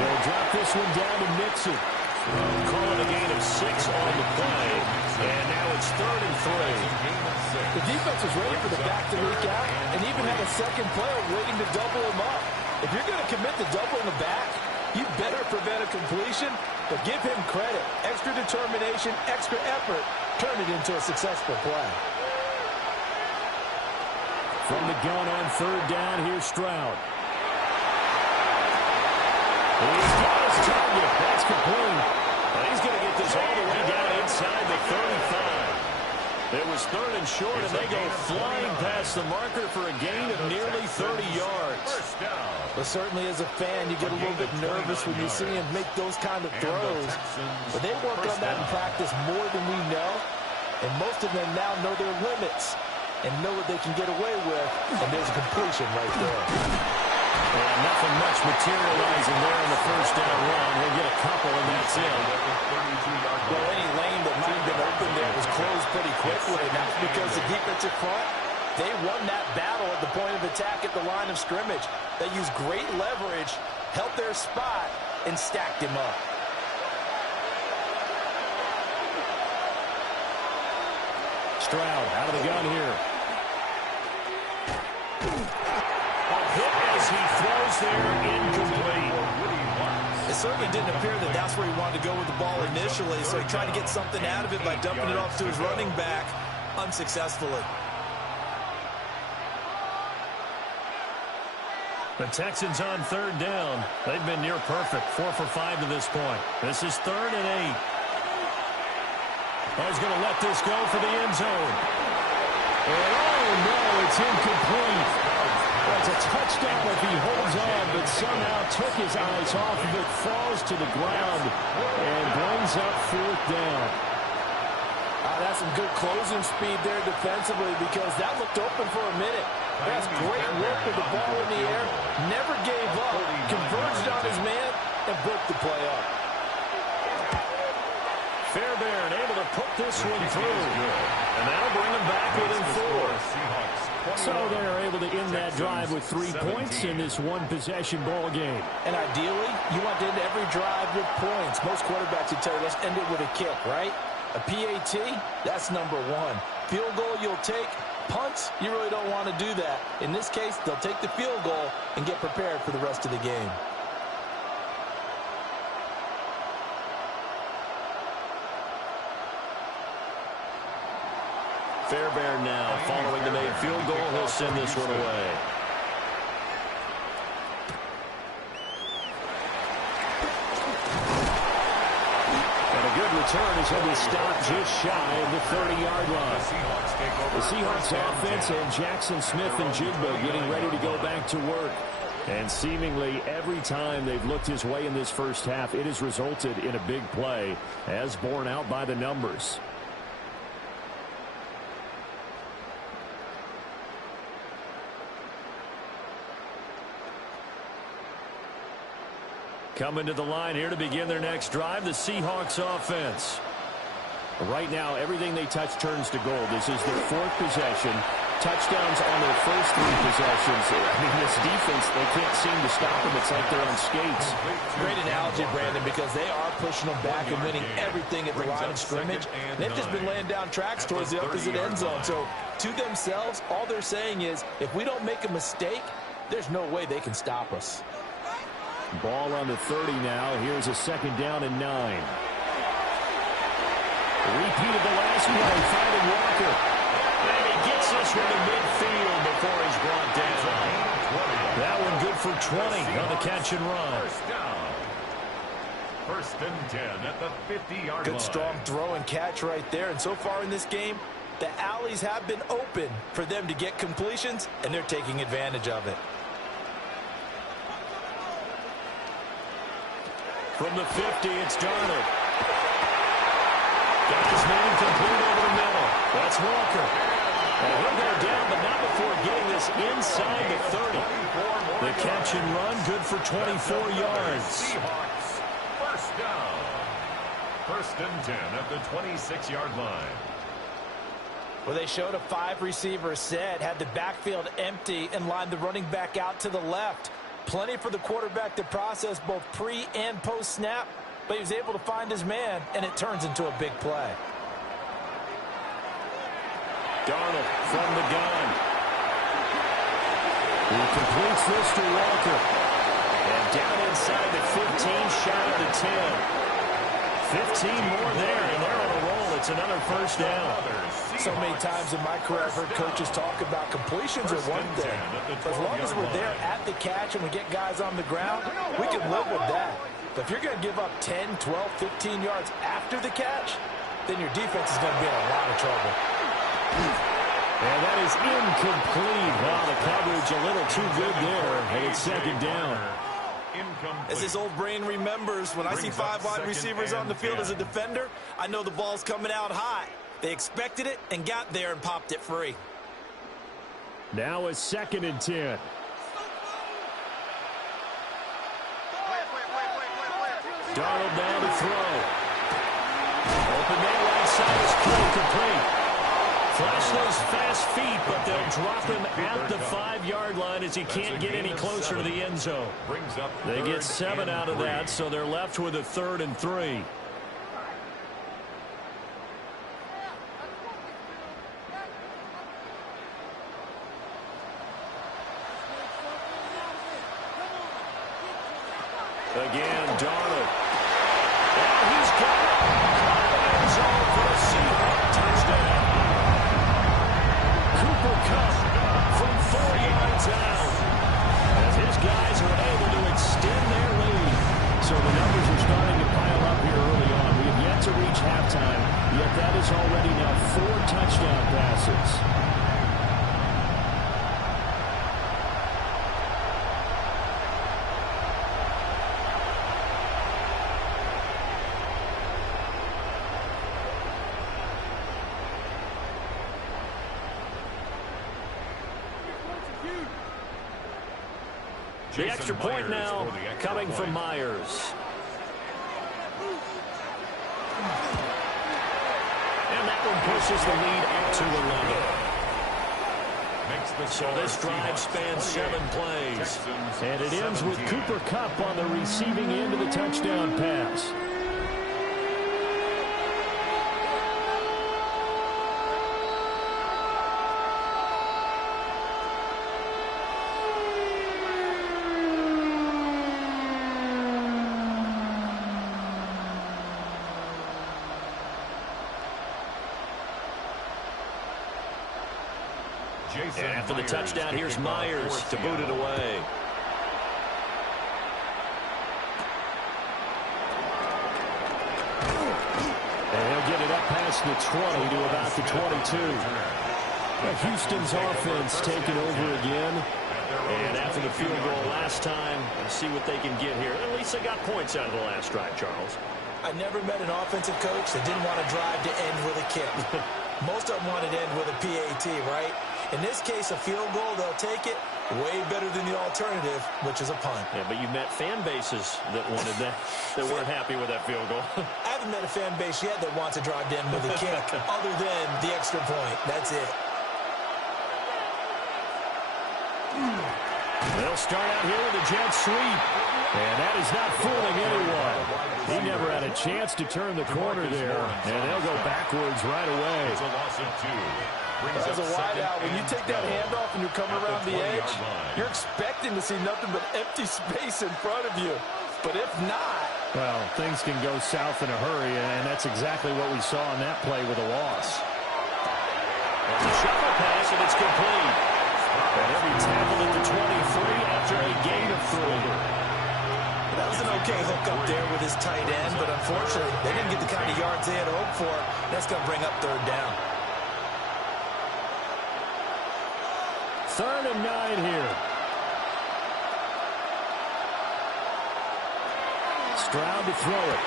He'll drop this one down to Mixon. Calling a gain of 6 on the play. And now it's 3rd and 3. The defense was ready for the back to leak out and even had a second player waiting to double him up. If you're going to commit to double in the back, you better prevent a completion, but give him credit. Extra determination, extra effort, turn it into a successful play. From the gun on 3rd down, here's Stroud. He's got his target. That's complete. And he's going to get this all the way down inside the 35. It was 3rd and short, and they go flying past the marker for a gain of nearly 30 yards. But certainly as a fan, you get a little bit nervous when you see him make those kind of throws. But they work on that in practice more than we know. And most of them now know their limits and know what they can get away with. And there's a completion right there. And nothing much materializing there in the 1st down run. He'll get a couple, and that's it. Well, any lane that might have been open there was closed pretty quickly, and that's because the defensive front, they won that battle at the point of attack at the line of scrimmage. They used great leverage, held their spot, and stacked him up. Stroud out of the gun here. A hit as he throws there, incomplete. It certainly didn't appear that that's where he wanted to go with the ball initially, so he tried to get something out of it by dumping it off to his running back unsuccessfully. The Texans on 3rd down. They've been near perfect, 4 for 5 to this point. This is 3rd and 8. He's going to let this go for the end zone. And oh no, it's incomplete. That's a touchdown if he holds on, but somehow took his eyes off of it, falls to the ground, and brings up 4th down. That's some good closing speed there defensively because that looked open for a minute. That's great work with the ball in the air. Never gave up. Converged on his man and broke the play up. Fairbairn able to put this one through. And that'll bring them back within 4. So they're able to end that drive with 3 points in this one-possession ball game. And ideally, you want to end every drive with points. Most quarterbacks would tell you, let's end it with a kick, right? A PAT, that's number 1. Field goal you'll take. Punts, you really don't want to do that. In this case, they'll take the field goal and get prepared for the rest of the game. Fairbairn now, following the made field goal, he'll send this one away. And a good return is he'll be stopped just shy of the 30-yard line. The Seahawks offense and Jackson Smith and Jigba getting ready to go back to work. And seemingly every time they've looked his way in this first half, it has resulted in a big play, as borne out by the numbers. Coming to the line here to begin their next drive, the Seahawks offense. Right now, everything they touch turns to gold. This is their 4th possession. Touchdowns on their first 3 possessions. I mean, this defense, they can't seem to stop them. It's like they're on skates. Great analogy, Brandon, because they are pushing them back and winning everything at the line of scrimmage. They've just been laying down tracks towards the opposite end zone. So, to themselves, all they're saying is, if we don't make a mistake, there's no way they can stop us. Ball on the 30 now. Here's a 2nd down and 9. Repeat of the last play, finding Walker. And he gets this one to midfield before he's brought down. That one good for 20 on the catch and run. First and 10 at the 50-yard line. Good strong throw and catch right there. And so far in this game, the alleys have been open for them to get completions, and they're taking advantage of it. From the 50, it's Darnold. Got his man complete over the middle. That's Walker. And he'll go down, but not before getting this inside the 30. The catch and run, good for 24 yards. Seahawks, first down. First and 10 at the 26-yard line. Well, they showed a 5-receiver set, had the backfield empty, and lined the running back out to the left. Plenty for the quarterback to process both pre- and post-snap, but he was able to find his man, and it turns into a big play. Darnold from the gun. He completes this to Walker. And down inside the 15, shy of the 10. 15 more there, and they're on a roll. It's another first down. So many times in my career, I've heard coaches talk about completions are one thing. But as long as we're there at the catch and we get guys on the ground, we can live with that. But if you're going to give up 10, 12, 15 yards after the catch, then your defense is going to be in a lot of trouble. And that is incomplete. Wow, the coverage a little too good there. And it's 2nd down. As this old brain remembers, when I see 5 wide receivers on the field as a defender, I know the ball's coming out high. They expected it and got there and popped it free. Now a 2nd and 10. Darnold down to throw. Open man right side is complete. Flash those fast feet, but they'll drop him at the 5-yard line as he can't get any closer to the end zone. They get 7 out of that, so they're left with a 3rd and 3. Again, Darnold. And he's got it. End zone for a Seahawks touchdown. Cooper Kupp from 4 yards out. As his guys are able to extend their lead. So the numbers are starting to pile up here early on. We have yet to reach halftime, yet that is already now 4 touchdown passes. The extra point now coming from Myers. And that one pushes the lead up to 11. So this drive spans 7 plays. And it ends with Cooper Kupp on the receiving end of the touchdown pass. And after the touchdown, here's Myers to boot it away. And he'll get it up past the 20 to about the 22. Houston's offense taking over again. And after the field goal last time, let's see what they can get here. At least they got points out of the last drive, Charles. I never met an offensive coach that didn't want to drive to end with a kick. Most of them wanted to end with a PAT, right? In this case, a field goal, they'll take it. Way better than the alternative, which is a punt. Yeah, but you met fan bases that wanted that, that weren't happy with that field goal. I haven't met a fan base yet that wants to drive to end with a kick, other than the extra point. That's it. They'll start out here with a jet sweep. And that is not fooling anyone. He never had a chance to turn the corner there. And they'll go backwards right away. It's a loss of 2. As a wideout, when you take that handoff and you're coming around the edge, you're expecting to see nothing but empty space in front of you. But if not... Well, things can go south in a hurry, and that's exactly what we saw on that play with a loss. And the shuffle pass, and it's complete. And he'll be tackled at the 23 after a gain of 3. That was an okay hook up there with his tight end, but unfortunately, they didn't get the kind of yards they had hoped for. That's going to bring up 3rd down. 3rd and 9 here. Stroud to throw it.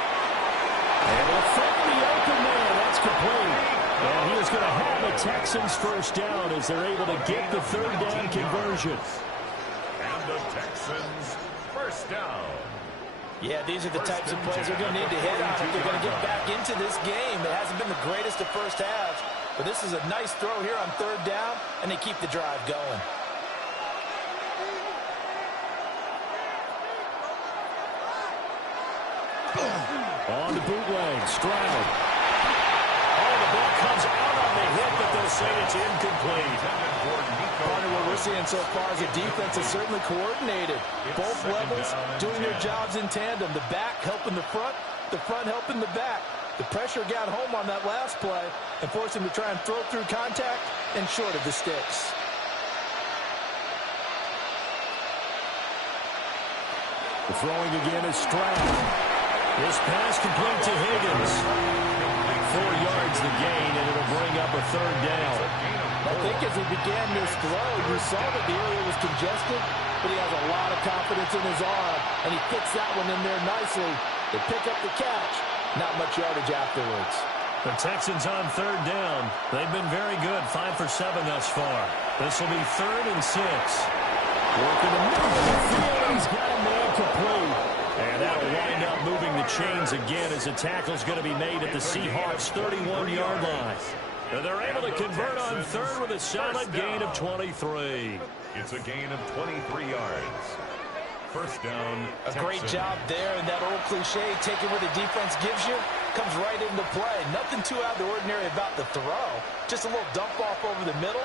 And he'll find the open man. That's complete. And he is going to have the Texans first down as they're able to get the 3rd down conversion. And the Texans first down. Yeah, these are the types of plays they're going to need to hit on if they're going to get back into this game. It hasn't been the greatest of first halves, but this is a nice throw here on 3rd down, and they keep the drive going. On the bootleg, Stroud. Oh, the ball comes out on the hit, but they'll say it's incomplete. Partner, what we're seeing so far is the defense is certainly coordinated. Both levels doing their jobs in tandem. The back helping the front helping the back. The pressure got home on that last play and forced him to try and throw through contact and short of the sticks. The throwing again is Stroud. This pass complete to Higgins. 4 yards the gain, and it'll bring up a 3rd down. I think as he began this throw, you saw that the area was congested, but he has a lot of confidence in his arm, and he fits that one in there nicely. They pick up the catch. Not much yardage afterwards. The Texans on 3rd down. They've been very good, 5 for 7 thus far. This will be 3rd and 6. Working the middle of the field. He's got a man complete. And that'll wind up moving the chains again as the tackle's going to be made at the Seahawks' 31-yard line. And they're able to convert on 3rd with a solid gain of 23. It's a gain of 23 yards. First down. A great job there, and that old cliche, taking what the defense gives you, comes right into play. Nothing too out of the ordinary about the throw. Just a little dump off over the middle.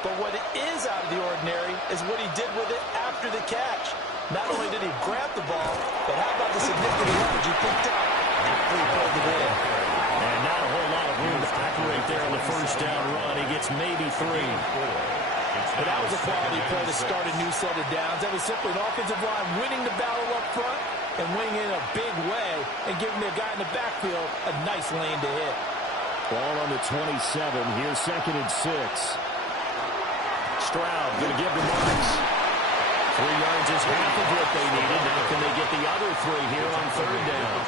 But what is out of the ordinary is what he did with it after the catch. Not only did he grab the ball, but how about the significant leverage he picked up after he pulled it in. And not a whole lot of room to operate there on the first down run. He gets maybe 3. But that was a quality play to start a new set of downs. That was simply an offensive line winning the battle up front and winning in a big way and giving the guy in the backfield a nice lane to hit. Ball on the 27. Here's 2nd and 6. Stroud going to give the marks. 3 yards is half of what they needed. Now can they get the other 3 here on 3rd down?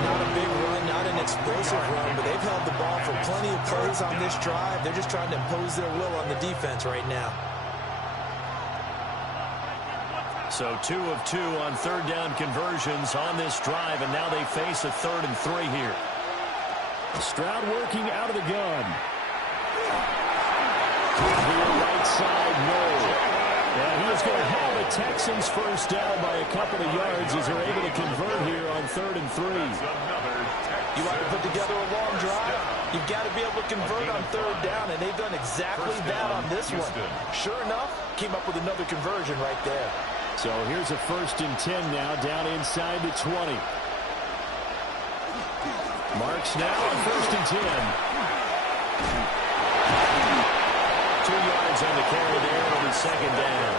Not a big run, not an explosive run, but they've held the ball for plenty of plays on this drive. They're just trying to impose their will on the defense right now. So 2 of 2 on third down conversions on this drive, and now they face a 3rd and 3 here. Stroud working out of the gun. Here, right side, no. And he is going to have the Texans first down by a couple of yards as they're able to convert here on 3rd and 3. You want to put together a long drive? You've got to be able to convert on 3rd down, and they've done exactly that on this one. Sure enough, came up with another conversion right there. So here's a 1st and 10 now, down inside the 20. Marks now on 1st and 10. 2 yards on the carry there on the 2nd down.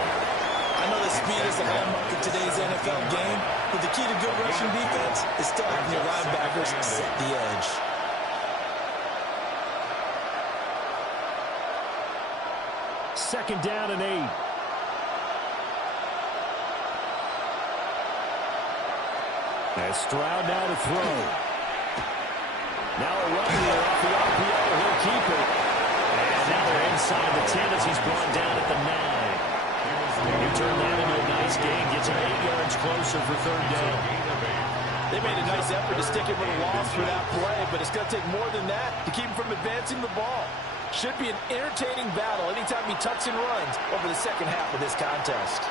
I know that speed is the hallmark of today's NFL game, but the key to good rushing defense is still having your linebackers set the edge. Second down and 8. As Stroud now to throw. Now a run here off the RPO. He'll keep it. And now they're inside the 10 as he's brought down at the 9. You turn that into a nice gain. Gets him 8 yards closer for 3rd down. They made a nice effort to stick him with a loss for that play, but it's going to take more than that to keep him from advancing the ball. Should be an entertaining battle anytime he tucks and runs over the second half of this contest.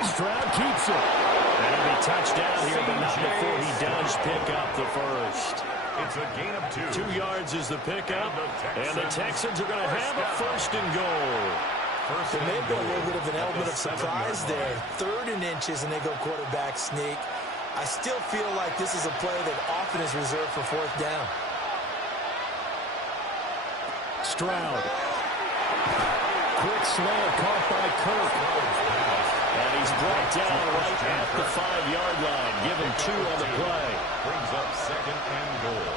Stroud keeps it. And he'll be touchdown here, but not before he does pick up the first. It's a gain of 2. 2 yards is the pickup, and the Texans are going to have a 1st and goal. There may have been a little bit of an element of surprise there. 3rd and inches, and they go quarterback sneak. I still feel like this is a play that often is reserved for 4th down. Stroud. Quick slant caught by Kirk. And he's brought down right at the 5-yard line. Give him 2 on the play. Brings up 2nd and goal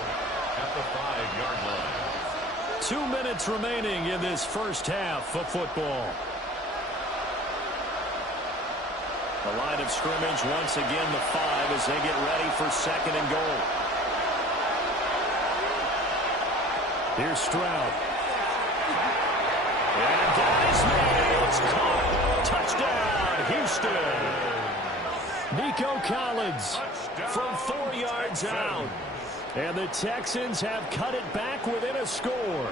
at the 5-yard line. 2 minutes remaining in this first half of football. The line of scrimmage once again the 5 as they get ready for 2nd and goal. Here's Stroud. And that is made. It's caught. Touchdown, Houston. Nico Collins from 4 yards out. And the Texans have cut it back within a score.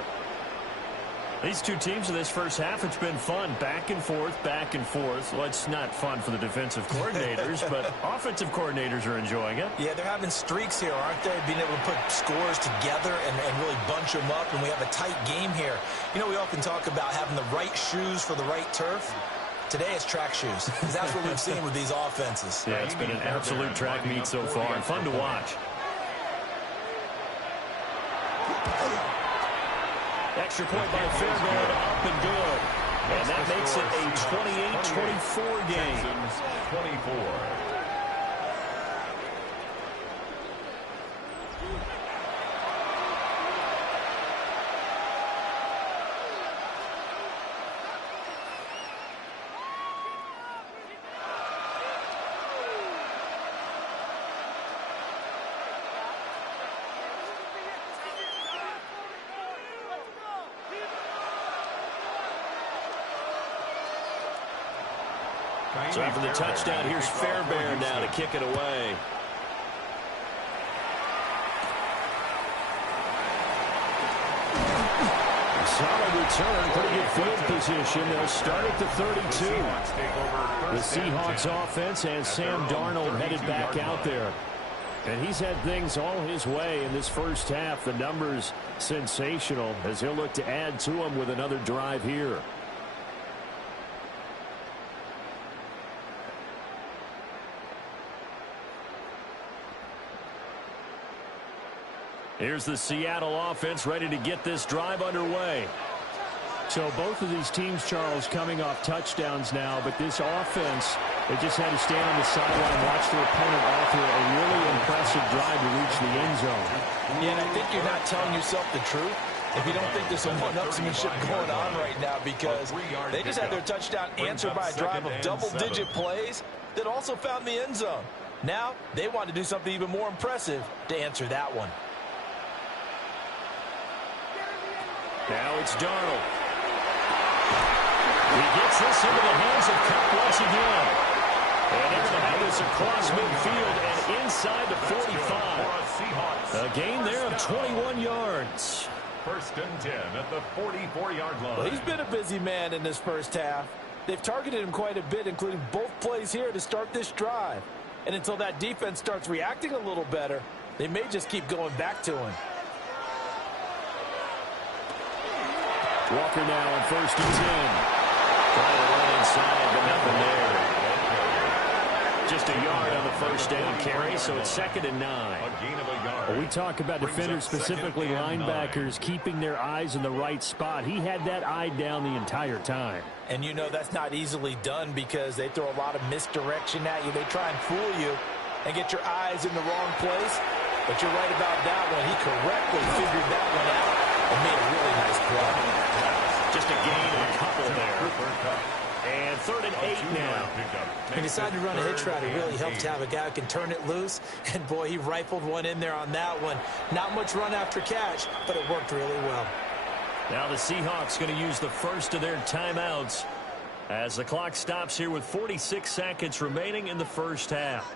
These two teams in this first half, it's been fun. Back and forth, back and forth. Well, it's not fun for the defensive coordinators, but offensive coordinators are enjoying it. Yeah, they're having streaks here, aren't they? Being able to put scores together and really bunch them up, and we have a tight game here. You know, we often talk about having the right shoes for the right turf. Today it's track shoes, because that's what we've seen with these offenses. Yeah, it's been an absolute track meet so far, and fun to watch. Extra point by Fairbairn, up and good. And that makes it a 28-24 game. 24. So after the touchdown, here's Fairbairn now to kick it away. Solid return, pretty good field position. They'll start at the 32. The Seahawks offense has Sam Darnold headed back out there. And he's had things all his way in this first half. The numbers sensational as he'll look to add to them with another drive here. Here's the Seattle offense ready to get this drive underway. So both of these teams, Charles, coming off touchdowns now, but this offense, they just had to stand on the sideline, watch their opponent offer a really impressive drive to reach the end zone. Yeah, and I think you're not telling yourself the truth if you don't think there's some one-upsmanship going on right now, because they just had their touchdown answered by a drive of double-digit plays that also found the end zone. Now they want to do something even more impressive to answer that one. Now it's Darnold. He gets this into the hands of Cup once again. And they're going to have this across midfield and inside the 45. A gain there of 21 yards. First and 10 at the 44-yard line. Well, he's been a busy man in this first half. They've targeted him quite a bit, including both plays here to start this drive. And until that defense starts reacting a little better, they may just keep going back to him. Walker now on first and 10. Trying to run inside, but nothing there. Just a yard on the first down carry, so it's 2nd and 9. A gain of a yard. We talk about defenders, specifically linebackers, keeping their eyes in the right spot. He had that eye down the entire time. And you know that's not easily done because they throw a lot of misdirection at you. They try and fool you and get your eyes in the wrong place. But you're right about that one. He correctly figured that one out and made a really nice play. Just a gain of a couple there. And 3rd and 8 now. He decided to run a hitch route. It really helped to have a guy who can turn it loose. And, boy, he rifled one in there on that one. Not much run after catch, but it worked really well. Now the Seahawks going to use the first of their timeouts as the clock stops here with 46 seconds remaining in the first half.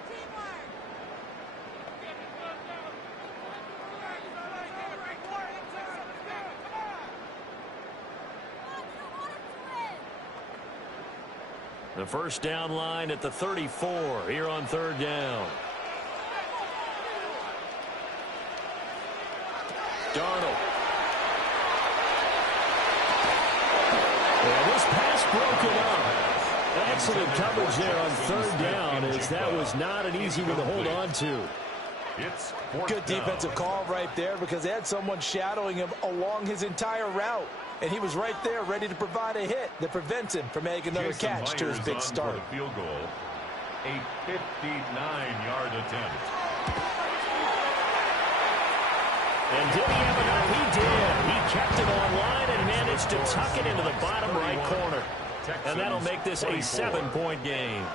The first down line at the 34 here on 3rd down. Darnold. And this pass broken up. Excellent coverage there on 3rd down, as that was not an easy one to hold on to. It's good defensive call right there because they had someone shadowing him along his entire route. And he was right there ready to provide a hit that prevents him from making another catch to his big start. Field goal, a 59-yard attempt. And did he have enough? He did. He kept it online and managed to tuck it into the bottom right corner. And that'll make this a 7-point game.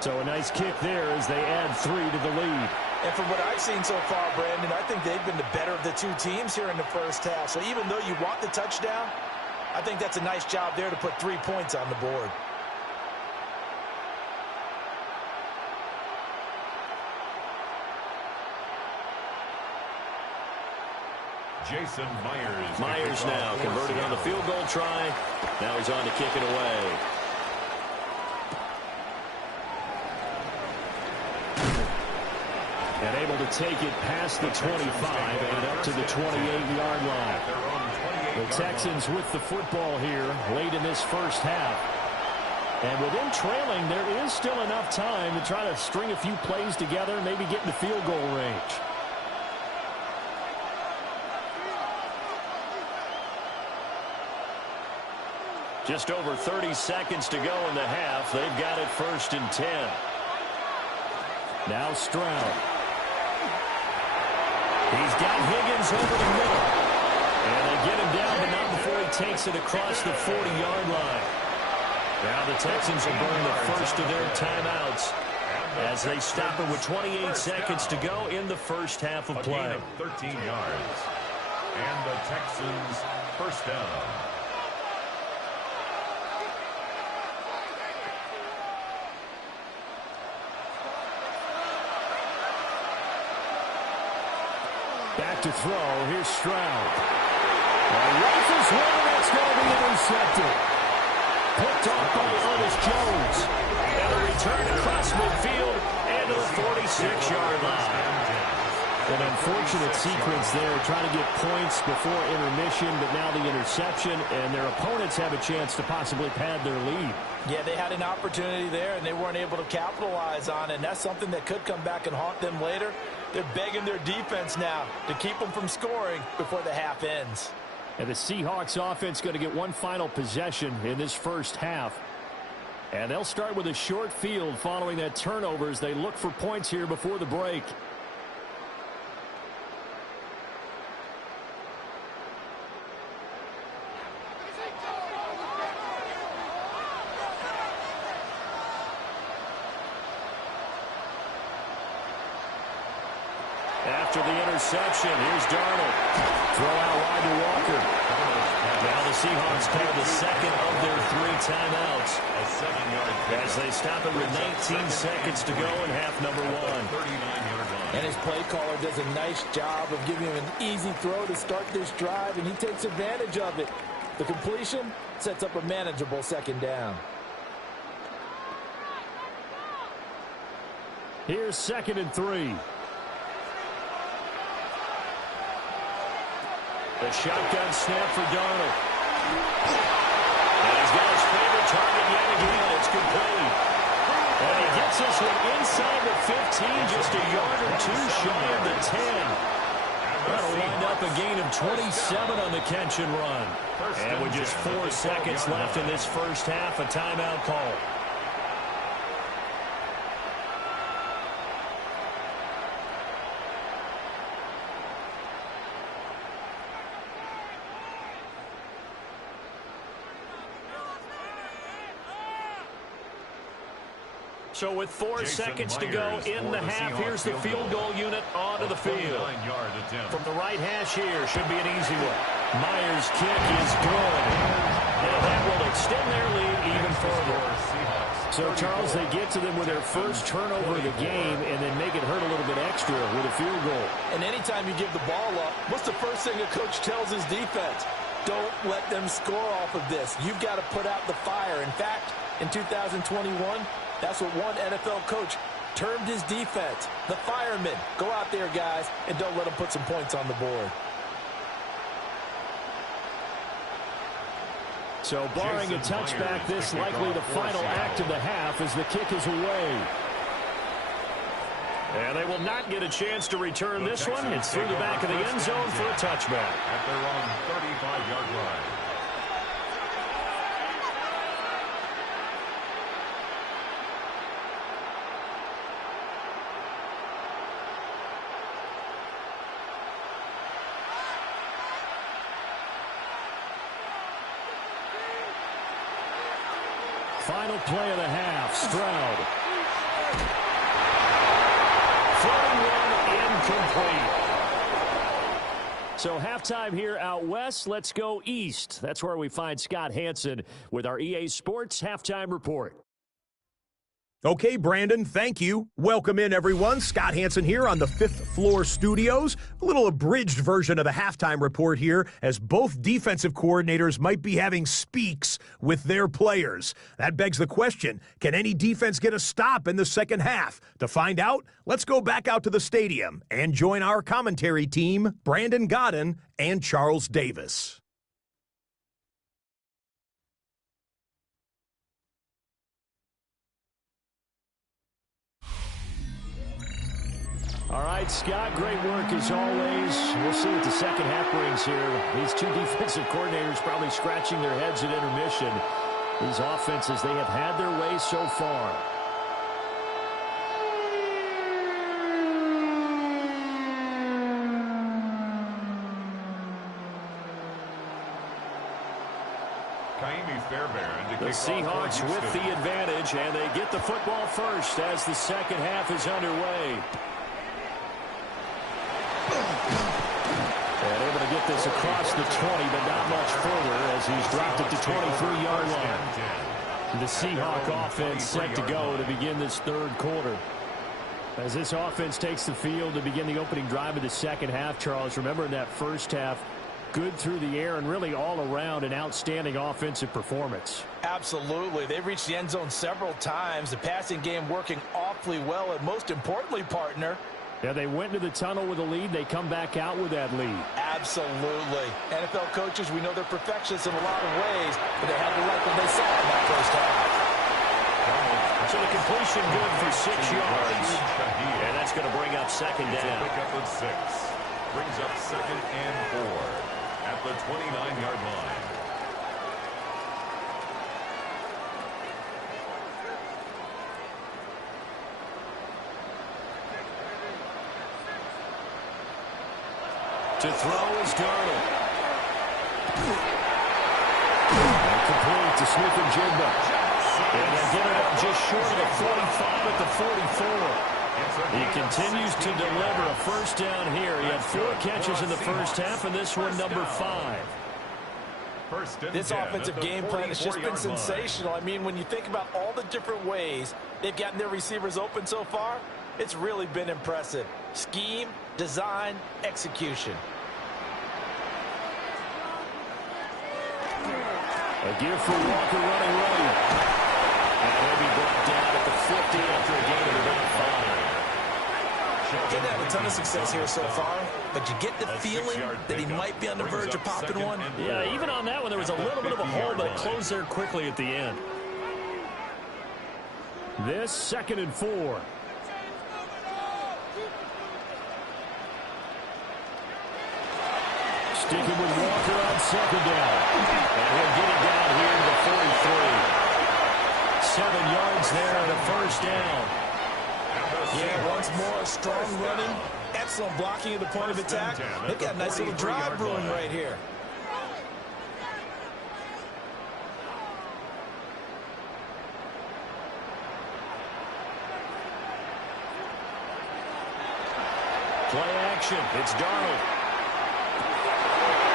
So a nice kick there as they add 3 to the lead. And from what I've seen so far, Brandon, I think they've been the better of the two teams here in the first half. So even though you want the touchdown, I think that's a nice job there to put 3 points on the board. Jason Myers. Myers now converted on the field goal try. Now he's on to kick it away. And able to take it past the 25 and up to the 28-yard line. The Texans with the football here late in this first half. And with them trailing, there is still enough time to try to string a few plays together and maybe get in the field goal range. Just over 30 seconds to go in the half. They've got it 1st and 10. Now Stroud. He's got Higgins over the middle. And they get him down, but not before he takes it across the 40-yard line. Now the Texans will burn the first of their timeouts as they stop it with 28 seconds to go in the first half of play. A gain of 13 yards. And the Texans first down. Back to throw. Here's Stroud. Rifles one, and that's going to be intercepted. Picked off by Ernest Jones. And a return across midfield and to the 46-yard line. An unfortunate sequence there, trying to get points before intermission, but now the interception, and their opponents have a chance to possibly pad their lead. Yeah, they had an opportunity there, and they weren't able to capitalize on it, and that's something that could come back and haunt them later. They're begging their defense now to keep them from scoring before the half ends. And the Seahawks offense going to get one final possession in this first half. And they'll start with a short field following that turnover as they look for points here before the break. After the interception, here's Darnold. Throw out wide to Walker. Now the Seahawks call the second of their 3 timeouts. A 7-yard As they stop it with 19 seconds to go in half number 1. 39-yard line. And his play caller does a nice job of giving him an easy throw to start this drive, and he takes advantage of it. The completion sets up a manageable second down. Here's 2nd and 3. The shotgun snap for Darnold. And he's got his favorite target yet again. It's complete. And he gets this one inside the 15, just a yard or 2 shy of the 10. That'll wind up a gain of 27 on the catch and run. And with just 4 seconds left in this first half, a timeout call. So with 4 seconds to go in the half, here's the field goal unit onto the field. From the right hash here, should be an easy one. Myers' kick is good. And that will extend their lead even further. So, Charles, they get to them with their first turnover of the game and then make it hurt a little bit extra with a field goal. And anytime you give the ball up, what's the first thing a coach tells his defense? Don't let them score off of this. You've got to put out the fire. In fact, in 2021, that's what one NFL coach termed his defense. The firemen. Go out there, guys, and don't let them put some points on the board. So barring a touchback, this likely the final act of the half as the kick is away. And they will not get a chance to return this one. It's through the back of the end zone for a touchback. At their own 35-yard line. Final play of the half, Stroud. Throwing one incomplete. So halftime here out west. Let's go east. That's where we find Scott Hansen with our EA Sports Halftime Report. Okay, Brandon, thank you. Welcome in, everyone. Scott Hansen here on the 5th Floor Studios. A little abridged version of the halftime report here, as both defensive coordinators might be having speaks with their players. That begs the question, can any defense get a stop in the second half? To find out, let's go back out to the stadium and join our commentary team, Brandon Godden and Charles Davis. All right, Scott, great work as always. We'll see what the second half brings here. These two defensive coordinators probably scratching their heads at intermission. These offenses, they have had their way so far. The Seahawks with the advantage, and they get the football first as the second half is underway. And able to get this across the 20, but not much further as he's dropped it to 23-yard line. The Seahawk offense set to go to begin this third quarter. As this offense takes the field to begin the opening drive of the second half, Charles, remember in that first half, good through the air and really all around an outstanding offensive performance. Absolutely. They've reached the end zone several times. The passing game working awfully well, and most importantly, partner, yeah, they went into the tunnel with a lead. They come back out with that lead. Absolutely. NFL coaches, we know they're perfectionists in a lot of ways, but they had to like what they saw in that first half. So the completion good for 6 yards. And that's going to bring up second down. Pick up with 6. Brings up 2nd and 4 at the 29-yard line. To throw is Darnold. Complete to Smith-Njigba. And they get it up just short of the 45 at the 44. He continues to deliver a first down here. He had 4 catches in the first half, and this one number 5. This offensive game plan has just been sensational. I mean, when you think about all the different ways they've gotten their receivers open so far, it's really been impressive. Scheme, design, execution. A gear for Walker running right. And he'll be brought down at the 50 after a gain of about 5. Didn't have a ton of success here so far, but you get the feeling that he might be on the verge of popping one. Yeah, even on that one, there was a little bit of a hole, but it closed there quickly at the end. This 2nd and 4. Sticking with Walker on 2nd down. And he'll get it down here to the 43. 7 yards there and a first down. Yeah, once more, strong running, excellent blocking at the point of attack. They've got a nice little drive brewing right here. Play action. It's Darnold.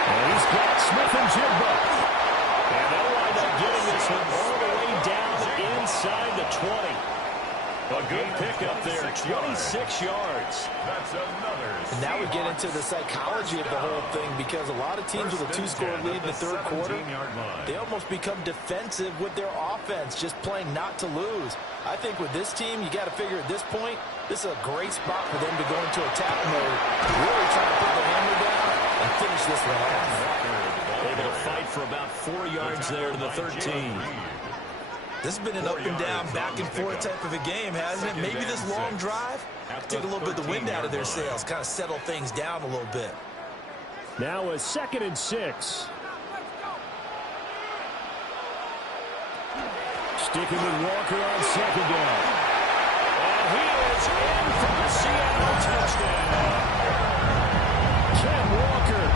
And he's got Smith and Jigba. And they'll wind up getting this one all the way down inside the 20. A good pickup there, 26 yards. And now we get into the psychology of the whole thing, because a lot of teams with a 2-score lead in the 3rd quarter, they almost become defensive with their offense, just playing not to lose. I think with this team, you got to figure at this point, this is a great spot for them to go into attack mode, really trying to put the hammer down and finish this one off. Able to fight for about 4 yards there to the 13. This has been an up-and-down, back-and-forth type of a game, hasn't it? Maybe this long drive take a little bit of the wind out of their sails, kind of settle things down a little bit. Now a 2nd and 6. Sticking with Walker on 2nd down. And he is in for the Seattle touchdown. Ken Walker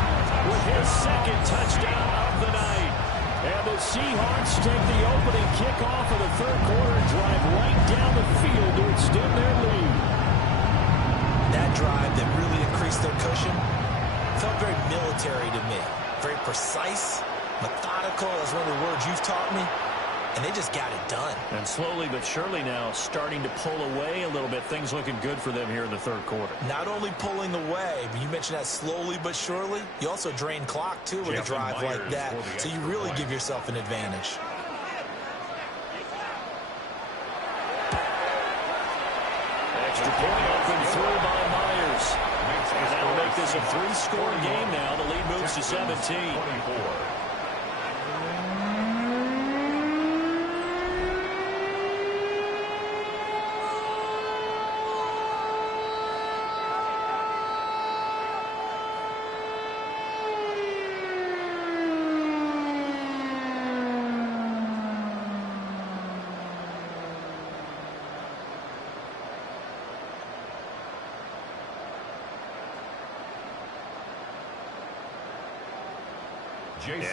with his 2nd touchdown of the night. And the Seahawks take the opening kickoff of the 3rd quarter and drive right down the field to extend their lead. That drive that really increased their cushion felt very military to me. Very precise, methodical, is one of the words you've taught me. And they just got it done. And slowly but surely now starting to pull away a little bit. Things looking good for them here in the 3rd quarter. Not only pulling away, but you mentioned that slowly but surely. You also drain clock, too, with a drive like that. So you really give yourself an advantage. Extra point open through by Myers. And that'll make this a 3-score game now. The lead moves to 17.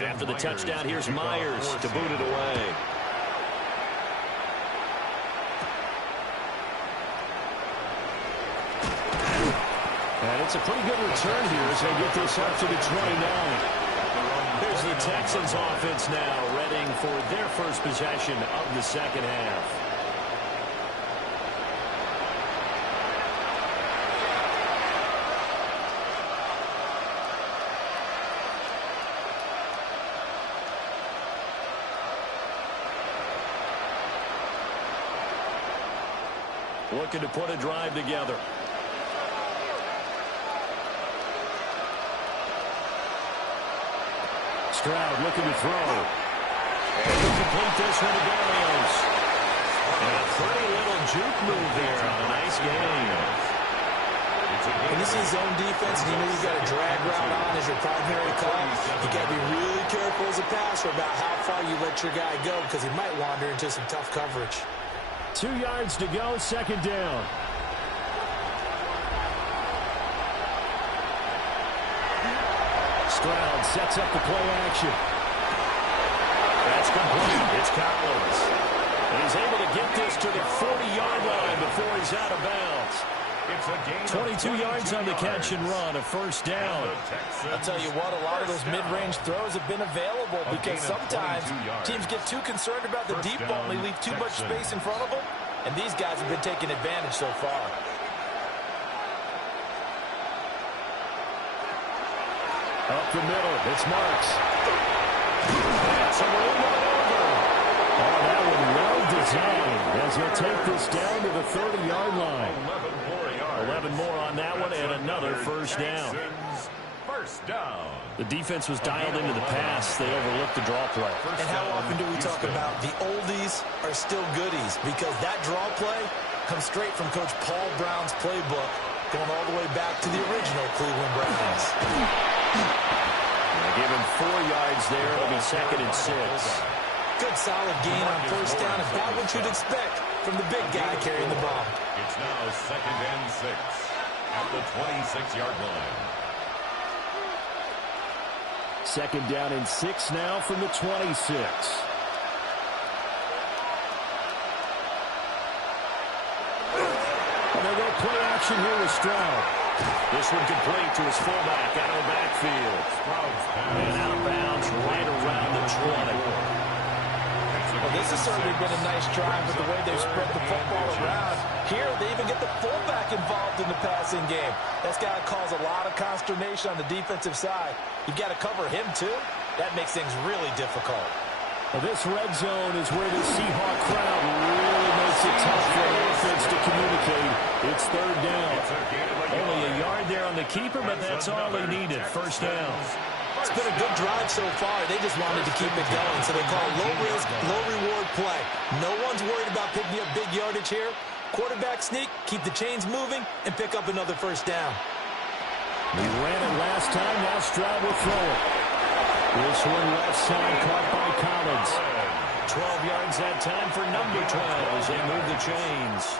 After the touchdown, here's Myers to boot it away. And it's a pretty good return here as they get this up to the 29. Here's the Texans offense now, readying for their first possession of the 2nd half. Looking to put a drive together. Stroud looking to throw. And he'll complete this one to Barrios. And a pretty little juke move there on a nice game. When this is zone defense and you know you've got a drag route on as your primary call, you got to be really careful as a passer about how far you let your guy go, because he might wander into some tough coverage. 2 yards to go, 2nd down. Stroud sets up the play action. That's complete. It's Collins. And he's able to get this to the 40-yard line before he's out of bounds. It's a gain 22 yards on the catch and run, a first down. I'll tell you what, a lot of those mid-range throws have been available because sometimes teams get too concerned about the deep ball and they leave too much space in front of them, and these guys have been taking advantage so far. Up the middle, it's Marks. That's a little over. Oh, that one well designed as he'll take this down to the 30-yard line. 11 more on that one and another first down. First down. The defense was dialed into the pass. They overlooked the draw play. And how often do we talk about the oldies are still goodies? Because that draw play comes straight from Coach Paul Brown's playbook, going all the way back to the original Cleveland Browns. They give him 4 yards there. It'll be 2nd and 6. Good solid gain on first down, about what you'd expect from the big guy carrying the ball. It's now 2nd and 6 at the 26-yard line. 2nd down and 6 now from the 26. And they'll go play action here with Stroud. This one complete to his fullback out of the backfield. And out of bounds right around the 20. Well, this has certainly been a nice drive with the way they've spread the football around. Here, they even get the fullback involved in the passing game. That's got to cause a lot of consternation on the defensive side. You've got to cover him, too. That makes things really difficult. Well, this red zone is where the Seahawk crowd really makes it tough for the offense to communicate. It's 3rd down. Only a yard there on the keeper, but that's all they needed. First down. It's been a good drive so far. They just wanted to keep it going, so they call low-risk, low-reward play. No one's worried about picking up big yardage here. Quarterback sneak, keep the chains moving, and pick up another first down. We ran it last time. Now Stroud will throw it. This one left side caught by Collins. 12 yards that time for number 12 as they move the chains.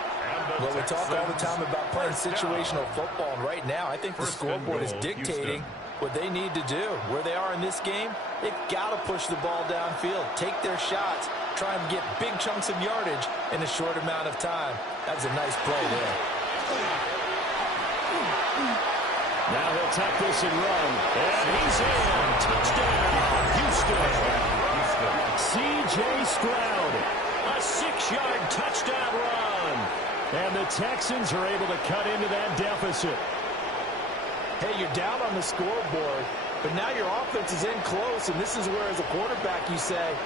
Well, we talk all the time about playing situational football, and right now I think the scoreboard is dictating what they need to do. Where they are in this game, they've got to push the ball downfield, take their shots, try and get big chunks of yardage in a short amount of time. That was a nice play there. Now he'll tuck this and run. And he's in. Touchdown, Houston. C.J. Stroud, a 6-yard touchdown run. And the Texans are able to cut into that deficit. Hey, you're down on the scoreboard, but now your offense is in close, and this is where, as a quarterback, you say,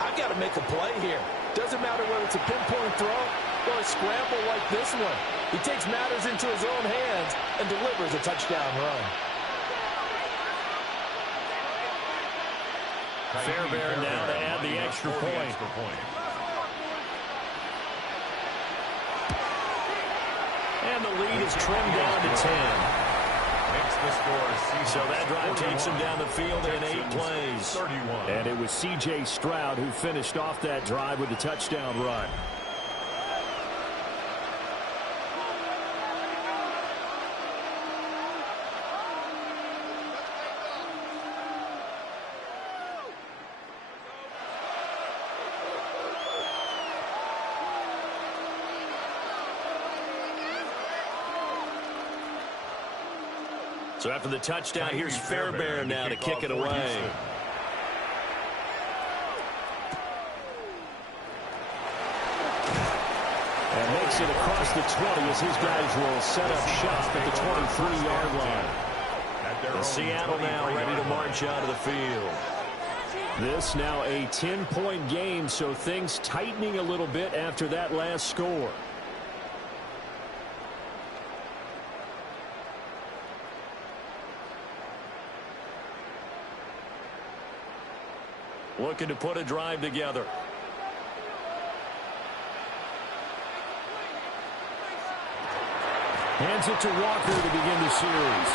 I've got to make a play here. Doesn't matter whether it's a pinpoint throw or a scramble like this one. He takes matters into his own hands and delivers a touchdown run. Fairbairn now to add the extra point. And the lead is trimmed down to 10. So that drive takes him down the field in 8 plays. And it was C.J. Stroud who finished off that drive with a touchdown run. So after the touchdown, here's Fairbairn now to kick it away. And makes it across the 20 as his guys will set up shop at the 23-yard line. And Seattle now ready to march out of the field. This now a 10-point game, so things tightening a little bit after that last score. Looking to put a drive together. Hands it to Walker to begin the series.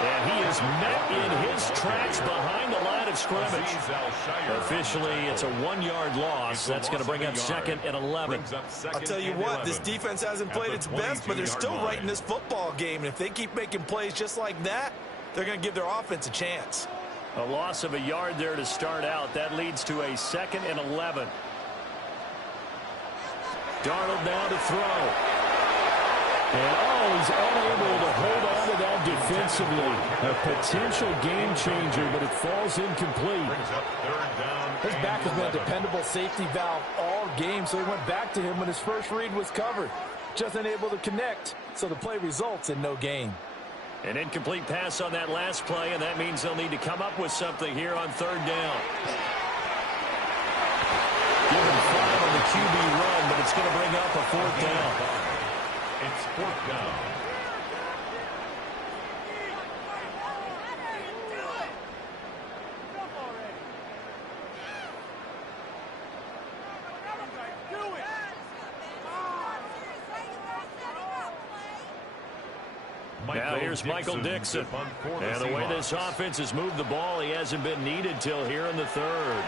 And he is met in his tracks behind the line of scrimmage. Officially, it's a 1-yard loss. That's going to bring up 2nd and 11. I'll tell you what, this defense hasn't played its best, but they're still right in this football game. And if they keep making plays just like that, they're going to give their offense a chance. A loss of a yard there to start out. That leads to a 2nd and 11. Darnold now to throw. And, he's unable to hold on to that defensively. A potential game changer, but it falls incomplete. His back has been a dependable safety valve all game, so he went back to him when his first read was covered. Just unable to connect, so the play results in no gain. An incomplete pass on that last play, and that means they'll need to come up with something here on third down. Given 5 on the QB run, but it's going to bring up a fourth down. It's fourth down. Now here's Michael Dixon. And the way this offense has moved the ball, he hasn't been needed till here in the third.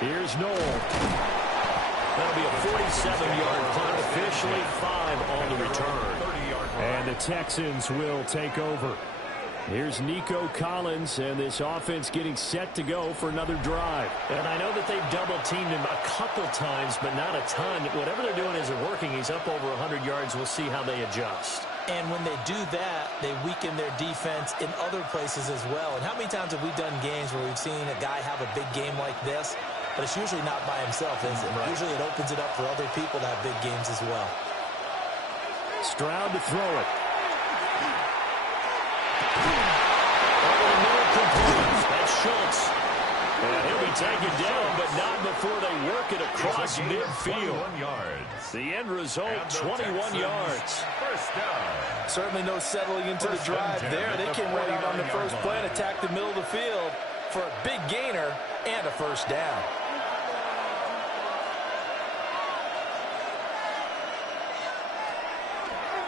Here's Noel. That'll be a 47-yard punt, officially 5 on the return. And the Texans will take over. Here's Nico Collins, and this offense getting set to go for another drive. And I know that they've double-teamed him a couple times, but not a ton. Whatever they're doing isn't working. He's up over 100 yards. We'll see how they adjust. And when they do that, they weaken their defense in other places as well. And how many times have we done games where we've seen a guy have a big game like this? But it's usually not by himself, is it? Right. Usually it opens it up for other people to have big games as well. Stroud to throw it. That's Schultz. And he'll be taken down, but not before they work it across midfield. The end result, 21 yards. First down. Certainly no settling into the drive there. They came right out on the first play and attacked the middle of the field for a big gainer and a first down.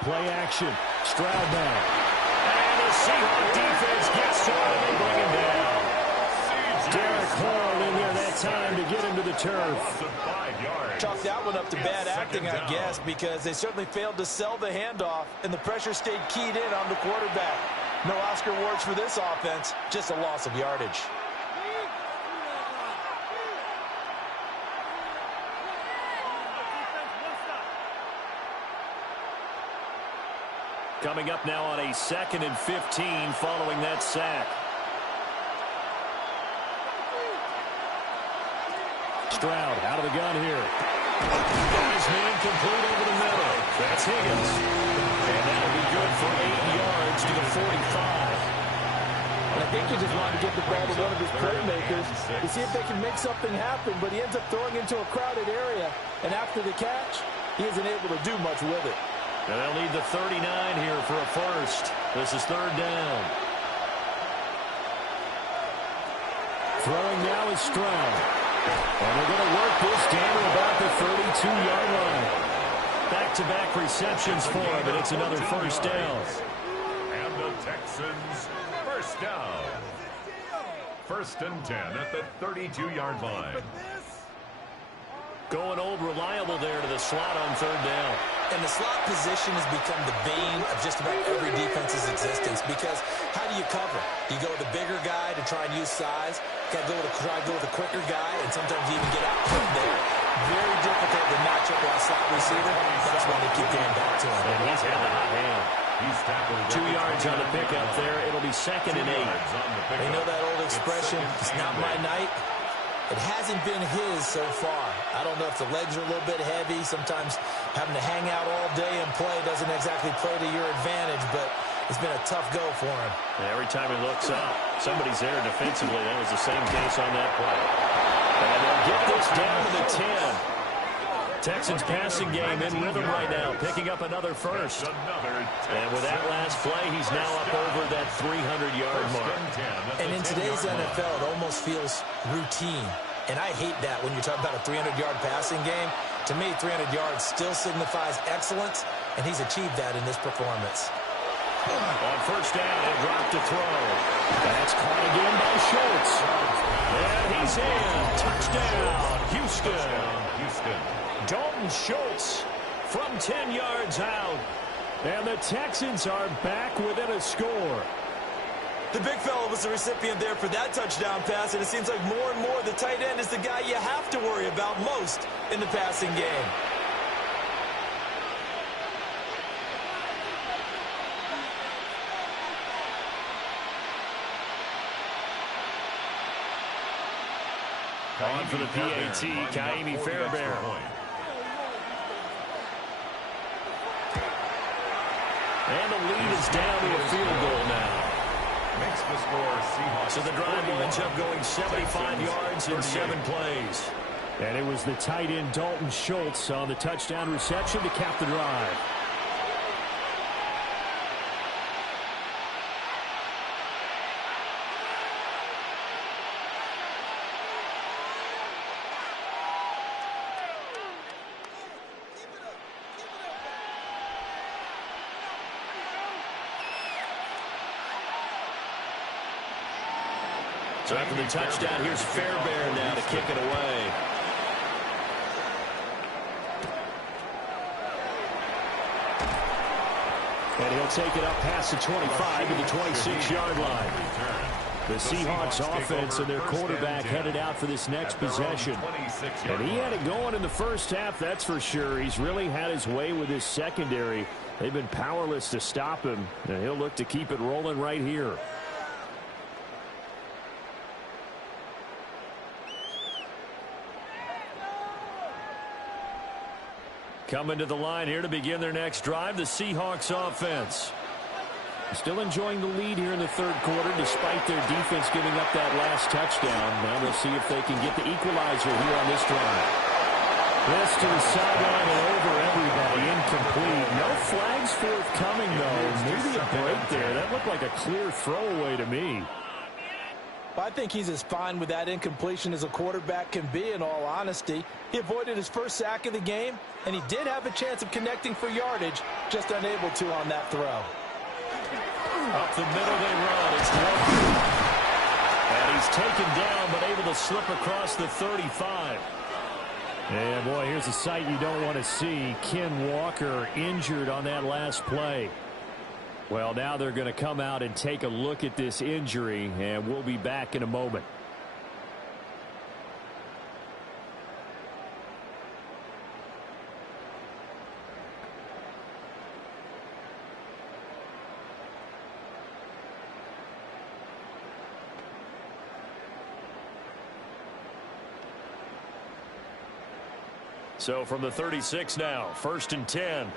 Play action. Stroud now. And the Seahawks defense gets to him and they bring him down. Derek Hall in there that time to get him to the turf. Chalk that one up to bad acting, I guess, because they certainly failed to sell the handoff, and the pressure stayed keyed in on the quarterback. No Oscar awards for this offense, just a loss of yardage. Coming up now on a 2nd and 15 following that sack. Stroud out of the gun here. His man complete over the middle. That's Higgins. And that'll be good for 8 yards to the 45. And I think he just wanted to get the ball to one of his playmakers to see if they can make something happen, but he ends up throwing into a crowded area. And after the catch, he isn't able to do much with it. And they'll need the 39 here for a first. This is third down. Throwing now is Stroud. And they're going to work this down to about the 32-yard line. Back-to-back receptions for him, and it's another first down. And the Texans, first down. 1st and 10 at the 32-yard line. Going old reliable there to the slot on third down. And the slot position has become the bane of just about every defense's existence, because how do you cover? Do you go with the bigger guy to try and use size? Got to try to go with a quicker guy, and sometimes you even get out from there. Very difficult to match up with a slot receiver. That's why they keep going back to him. And he's had a hot hand. 2 yards on the pickup there. It'll be 2nd and 8. They know that old expression, it's not my night. It hasn't been his so far. I don't know if the legs are a little bit heavy. Sometimes having to hang out all day and play doesn't exactly play to your advantage, but it's been a tough go for him. And every time he looks up, somebody's there defensively. That was the same case on that play. And they'll get this down to the 10. Texans passing game in rhythm right now, picking up another first. And with that last play, he's now up over that 300-yard mark. And in today's NFL, it almost feels routine. And I hate that when you're talking about a 300-yard passing game. To me, 300 yards still signifies excellence, and he's achieved that in this performance. On first down, a drop to throw. That's caught again by Schultz. And he's in. Touchdown, Houston. Dalton Schultz from 10 yards out. And the Texans are back within a score. The big fella was the recipient there for that touchdown pass, and it seems like more and more the tight end is the guy you have to worry about most in the passing game. On for the PAT, Kaimi Fairbairn. And the lead is down to a field goal now. Makes the score Seahawks. So the drive ends up going 75 yards in 7 plays. And it was the tight end Dalton Schultz on the touchdown reception to cap the drive. So after the touchdown, here's Fairbairn now to kick it away. And he'll take it up past the 25 to the 26-yard line. The Seahawks offense and their quarterback headed out for this next possession. And he had it going in the first half, that's for sure. He's really had his way with his secondary. They've been powerless to stop him, and he'll look to keep it rolling right here. Coming to the line here to begin their next drive, the Seahawks offense. Still enjoying the lead here in the third quarter despite their defense giving up that last touchdown. Now they'll see if they can get the equalizer here on this drive. This to the sideline and over everybody. Incomplete. No flags forthcoming, though. Maybe a break there. That looked like a clear throwaway to me. I think he's as fine with that incompletion as a quarterback can be, in all honesty. He avoided his first sack of the game, and he did have a chance of connecting for yardage, just unable to on that throw. Up the middle they run. It's Walker. And he's taken down, but able to slip across the 35. And, boy, here's a sight you don't want to see. Ken Walker injured on that last play. Well, now they're going to come out and take a look at this injury, and we'll be back in a moment. So from the 36 now, 1st and 10.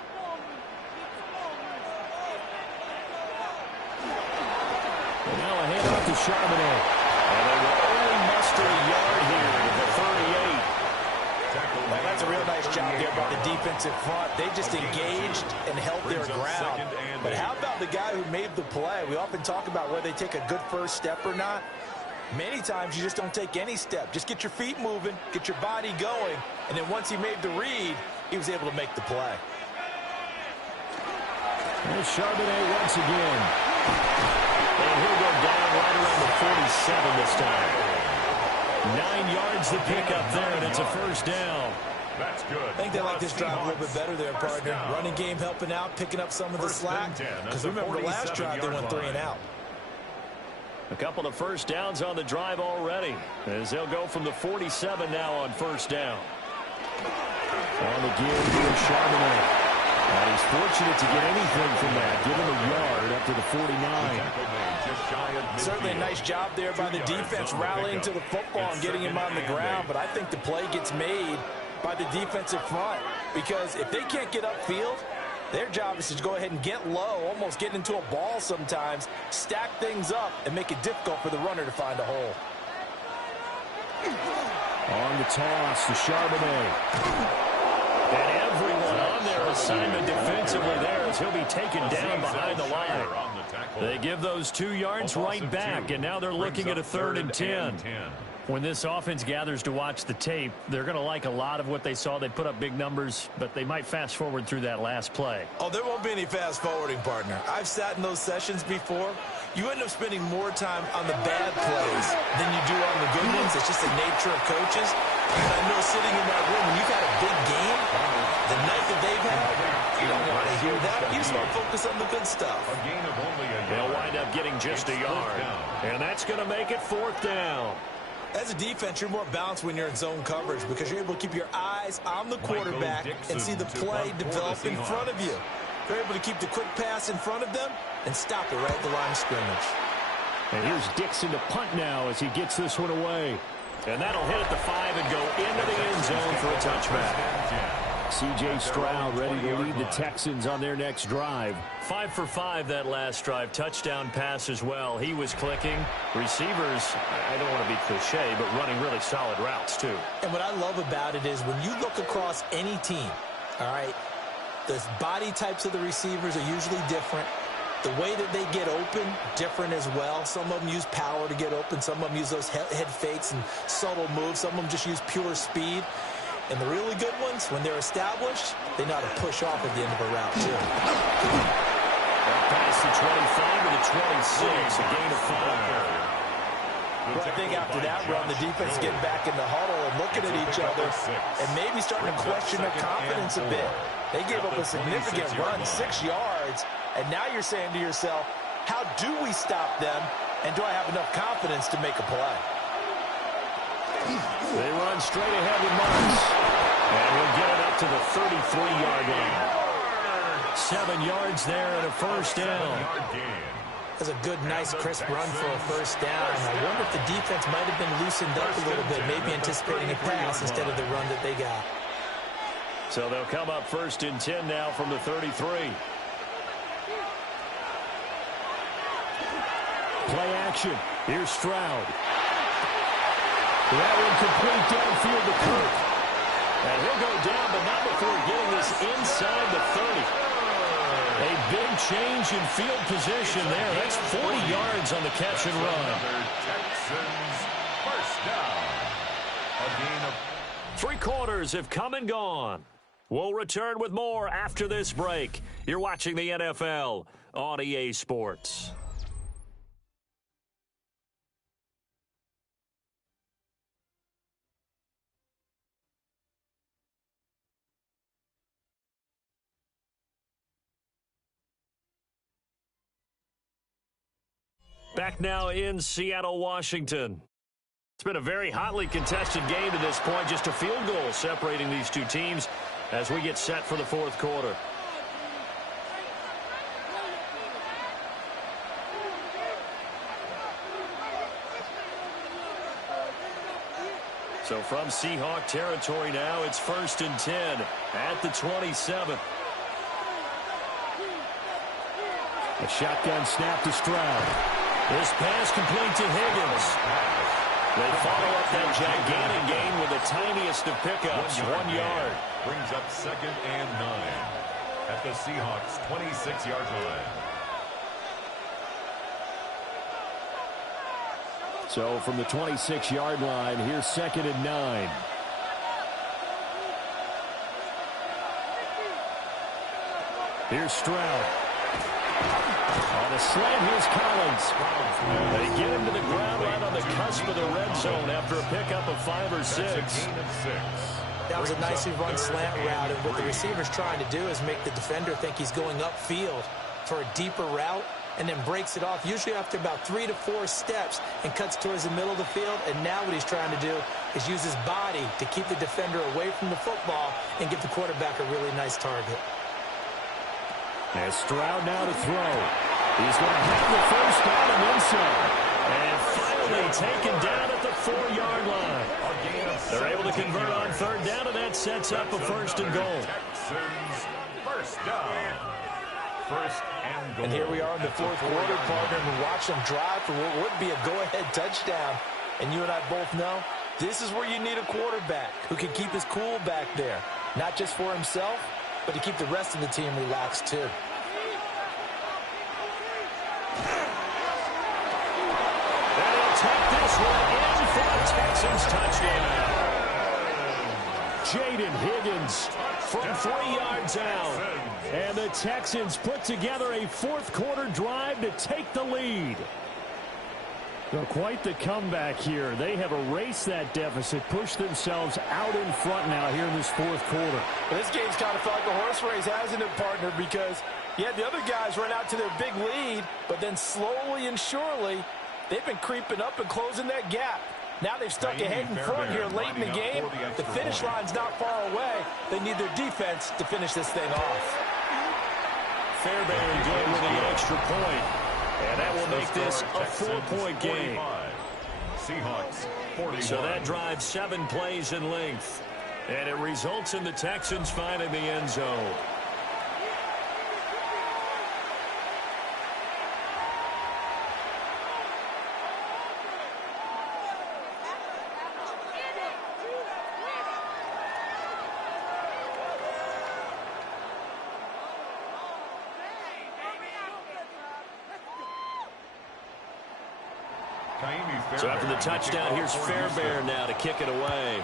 And now a handoff to Charbonnet. And they will only muster a yard here to the 38. Well, that's a real nice job there by the defensive front. They just engaged and held their ground. But how about the guy who made the play? We often talk about whether they take a good first step or not. Many times you just don't take any step. Just get your feet moving, get your body going, and then once he made the read, he was able to make the play. There's Charbonnet once again. And he'll go down right around the 47 this time. 9 yards to pick up there, and it's a first down. That's good. I think they like this drive a little bit better there, partner. Running game helping out, picking up some of the slack. Because remember, the last drive they went 3 and out. A couple of first downs on the drive already, as they'll go from the 47 now on first down. On the give, here's Charbonnet. And he's fortunate to get anything from that. Give him a yard up to the 49. Certainly a nice job there by the defense rallying to the football and getting him on the ground. But I think the play gets made by the defensive front. Because if they can't get upfield, their job is to go ahead and get low, almost get into a ball sometimes, stack things up, and make it difficult for the runner to find a hole. On the toss to Charbonnet. And everyone on their assignment defensively there as he'll be taken down behind the line. They give those 2 yards right back, and now they're looking at a 3rd and 10. When this offense gathers to watch the tape, they're going to like a lot of what they saw. They put up big numbers, but they might fast forward through that last play. Oh, there won't be any fast forwarding, partner. I've sat in those sessions before. You end up spending more time on the bad plays than you do on the good ones. It's just the nature of coaches. And I know sitting in that room, when you've had a big game, the night that they've had, you don't want to hear that, you start focus on the good stuff. A gain of only a yard. They'll wind up getting just a yard. And that's going to make it 4th down. As a defense, you're more balanced when you're in zone coverage because you're able to keep your eyes on the quarterback and see the play develop in front of you. You're able to keep the quick pass in front of them and stop it right at the line of scrimmage. And here's Dixon to punt now as he gets this one away. And that'll hit at the 5 and go into the end zone for a touchback. C.J. Stroud ready to lead the Texans on their next drive. 5 for 5 that last drive. Touchdown pass as well. He was clicking. Receivers, I don't want to be cliche, but running really solid routes too. And what I love about it is when you look across any team, all right, the body types of the receivers are usually different. The way that they get open, different as well. Some of them use power to get open. Some of them use those head fakes and subtle moves. Some of them just use pure speed. And the really good ones, when they're established, they know how to push off at the end of a route, too. Past the 25 to the 26, a gain of 5. Well, I think after that run, the defense getting back in the huddle and looking at each other and maybe starting to question their confidence a bit. They gave up a significant run, 6 yards, and now you're saying to yourself, how do we stop them, and do I have enough confidence to make a play? They run straight ahead with Marks. And we'll get it up to the 33-yard line. 7 yards there and a first down. That's a good, nice, crisp run for a first down. I wonder if the defense might have been loosened up a little bit, maybe anticipating a pass instead of the run that they got. So they'll come up 1st and 10 now from the 33. Play action. Here's Stroud. That one complete downfield to Kirk. And he'll go down, but not before getting this inside the 30. A big change in field position there. That's 40 yards on the catch and run. Texans first down. A gain of 3 quarters have come and gone. We'll return with more after this break. You're watching the NFL on EA Sports. Back now in Seattle, Washington. It's been a very hotly contested game to this point. Just a field goal separating these two teams as we get set for the 4th quarter. So from Seahawk territory now, it's 1st and 10 at the 27. A shotgun snap to Stroud. This pass complete to Higgins. They follow up that gigantic gain with the tiniest of pickups, 1 yard. Brings up 2nd and 9 at the Seahawks' 26-yard line. So from the 26-yard line, here's 2nd and 9. Here's Stroud. On a slant, here's Collins. They get him to the ground right on the cusp of the red zone after a pickup of 5 or 6. That was a nicely run slant route, and what the receiver's trying to do is make the defender think he's going upfield for a deeper route, and then breaks it off, usually after about 3 to 4 steps, and cuts towards the middle of the field. And now what he's trying to do is use his body to keep the defender away from the football and give the quarterback a really nice target. As Stroud now to throw. He's going to have the first down and then some. And finally taken down at the 4-yard line. They're able to convert on 3rd down, and that sets up a 1st and goal. Texans first down. 1st and goal. And here we are in the 4th quarter, partner, and watch them drive for what would be a go-ahead touchdown. And you and I both know this is where you need a quarterback who can keep his cool back there. Not just for himself, but to keep the rest of the team relaxed, too. And he'll take this one in for a Texans touchdown. Jaden Higgins from 3 yards out. And the Texans put together a 4th quarter drive to take the lead. Well, quite the comeback here. They have erased that deficit, pushed themselves out in front now here in this fourth quarter. Well, this game's kind of felt like a horse race, hasn't it, partner? Because you had the other guys run out to their big lead, but then slowly and surely, they've been creeping up and closing that gap. Now they've stuck ahead in front here late in the game. The finish line's not far away. They need their defense to finish this thing off. Fairbairn good with the extra point. And that will make this a 4-point game. Seahawks 41. So that drives 7 plays in length. And it results in the Texans finding the end zone. So after the touchdown, here's Fairbairn now to kick it away.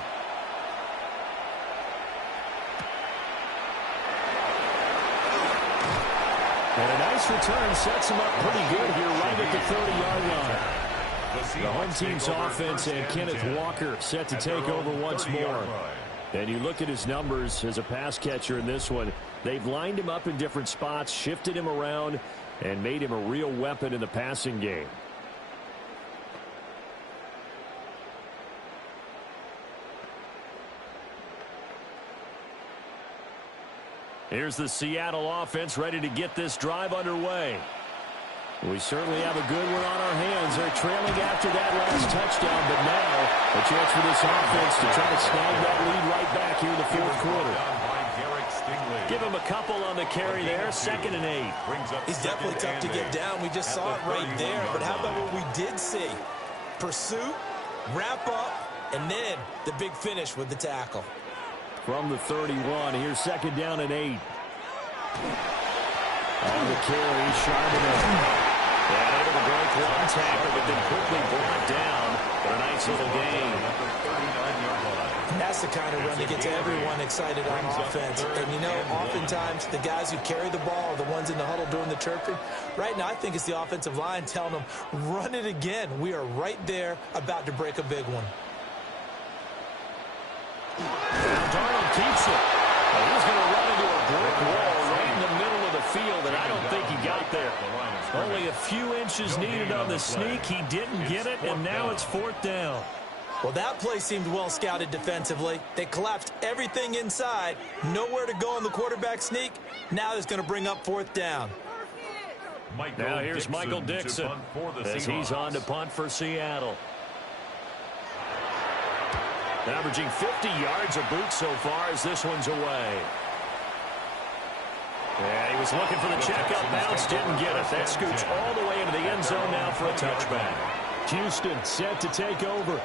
And a nice return sets him up pretty good here right at the 30-yard line. The home team's offense and Kenneth Walker set to take over once more. And you look at his numbers as a pass catcher in this one. They've lined him up in different spots, shifted him around, and made him a real weapon in the passing game. Here's the Seattle offense ready to get this drive underway. We certainly have a good one on our hands. They're trailing after that last touchdown, but now a chance for this offense to try to snag that lead right back here in the fourth quarter. Give him a couple on the carry there, 2nd and 8. He's definitely tough to get down. We just saw it right there, but how about what we did see? Pursuit, wrap up, and then the big finish with the tackle. From the 31, here's 2nd down and 8. On the carry, Charbonnet. And able to break one tackle, but then quickly brought down for a nice little gain. That's the kind of run that gets everyone excited on offense. And, you know, oftentimes the guys who carry the ball are the ones in the huddle doing the chirping. Right now, I think it's the offensive line telling them, run it again. We are right there about to break a big one. Darnold keeps it. He's going to run into a brick wall right in the middle of the field, and I don't think he got there. Only a few inches needed on the sneak. He didn't get it, and now it's 4th down. Well, that play seemed well scouted defensively. They collapsed everything inside. Nowhere to go on the quarterback sneak. Now it's going to bring up 4th down. Now here's Michael Dixon as he's on to punt for Seattle. Averaging 50 yards a boot so far as this one's away. And he was looking for the checkup bounce, didn't get it. That scoots all the way into the end zone now for a touchback. Houston set to take over.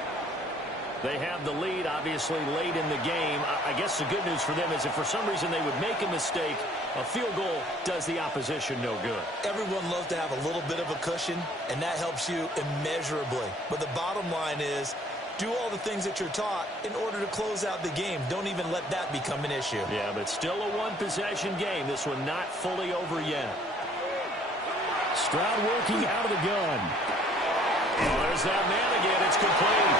They have the lead, obviously, late in the game. I guess the good news for them is if for some reason they would make a mistake, a field goal does the opposition no good. Everyone loves to have a little bit of a cushion, and that helps you immeasurably. But the bottom line is, do all the things that you're taught in order to close out the game. Don't even let that become an issue. Yeah, but still a one-possession game. This one not fully over yet. Stroud working out of the gun. Oh, there's that man again. It's complete.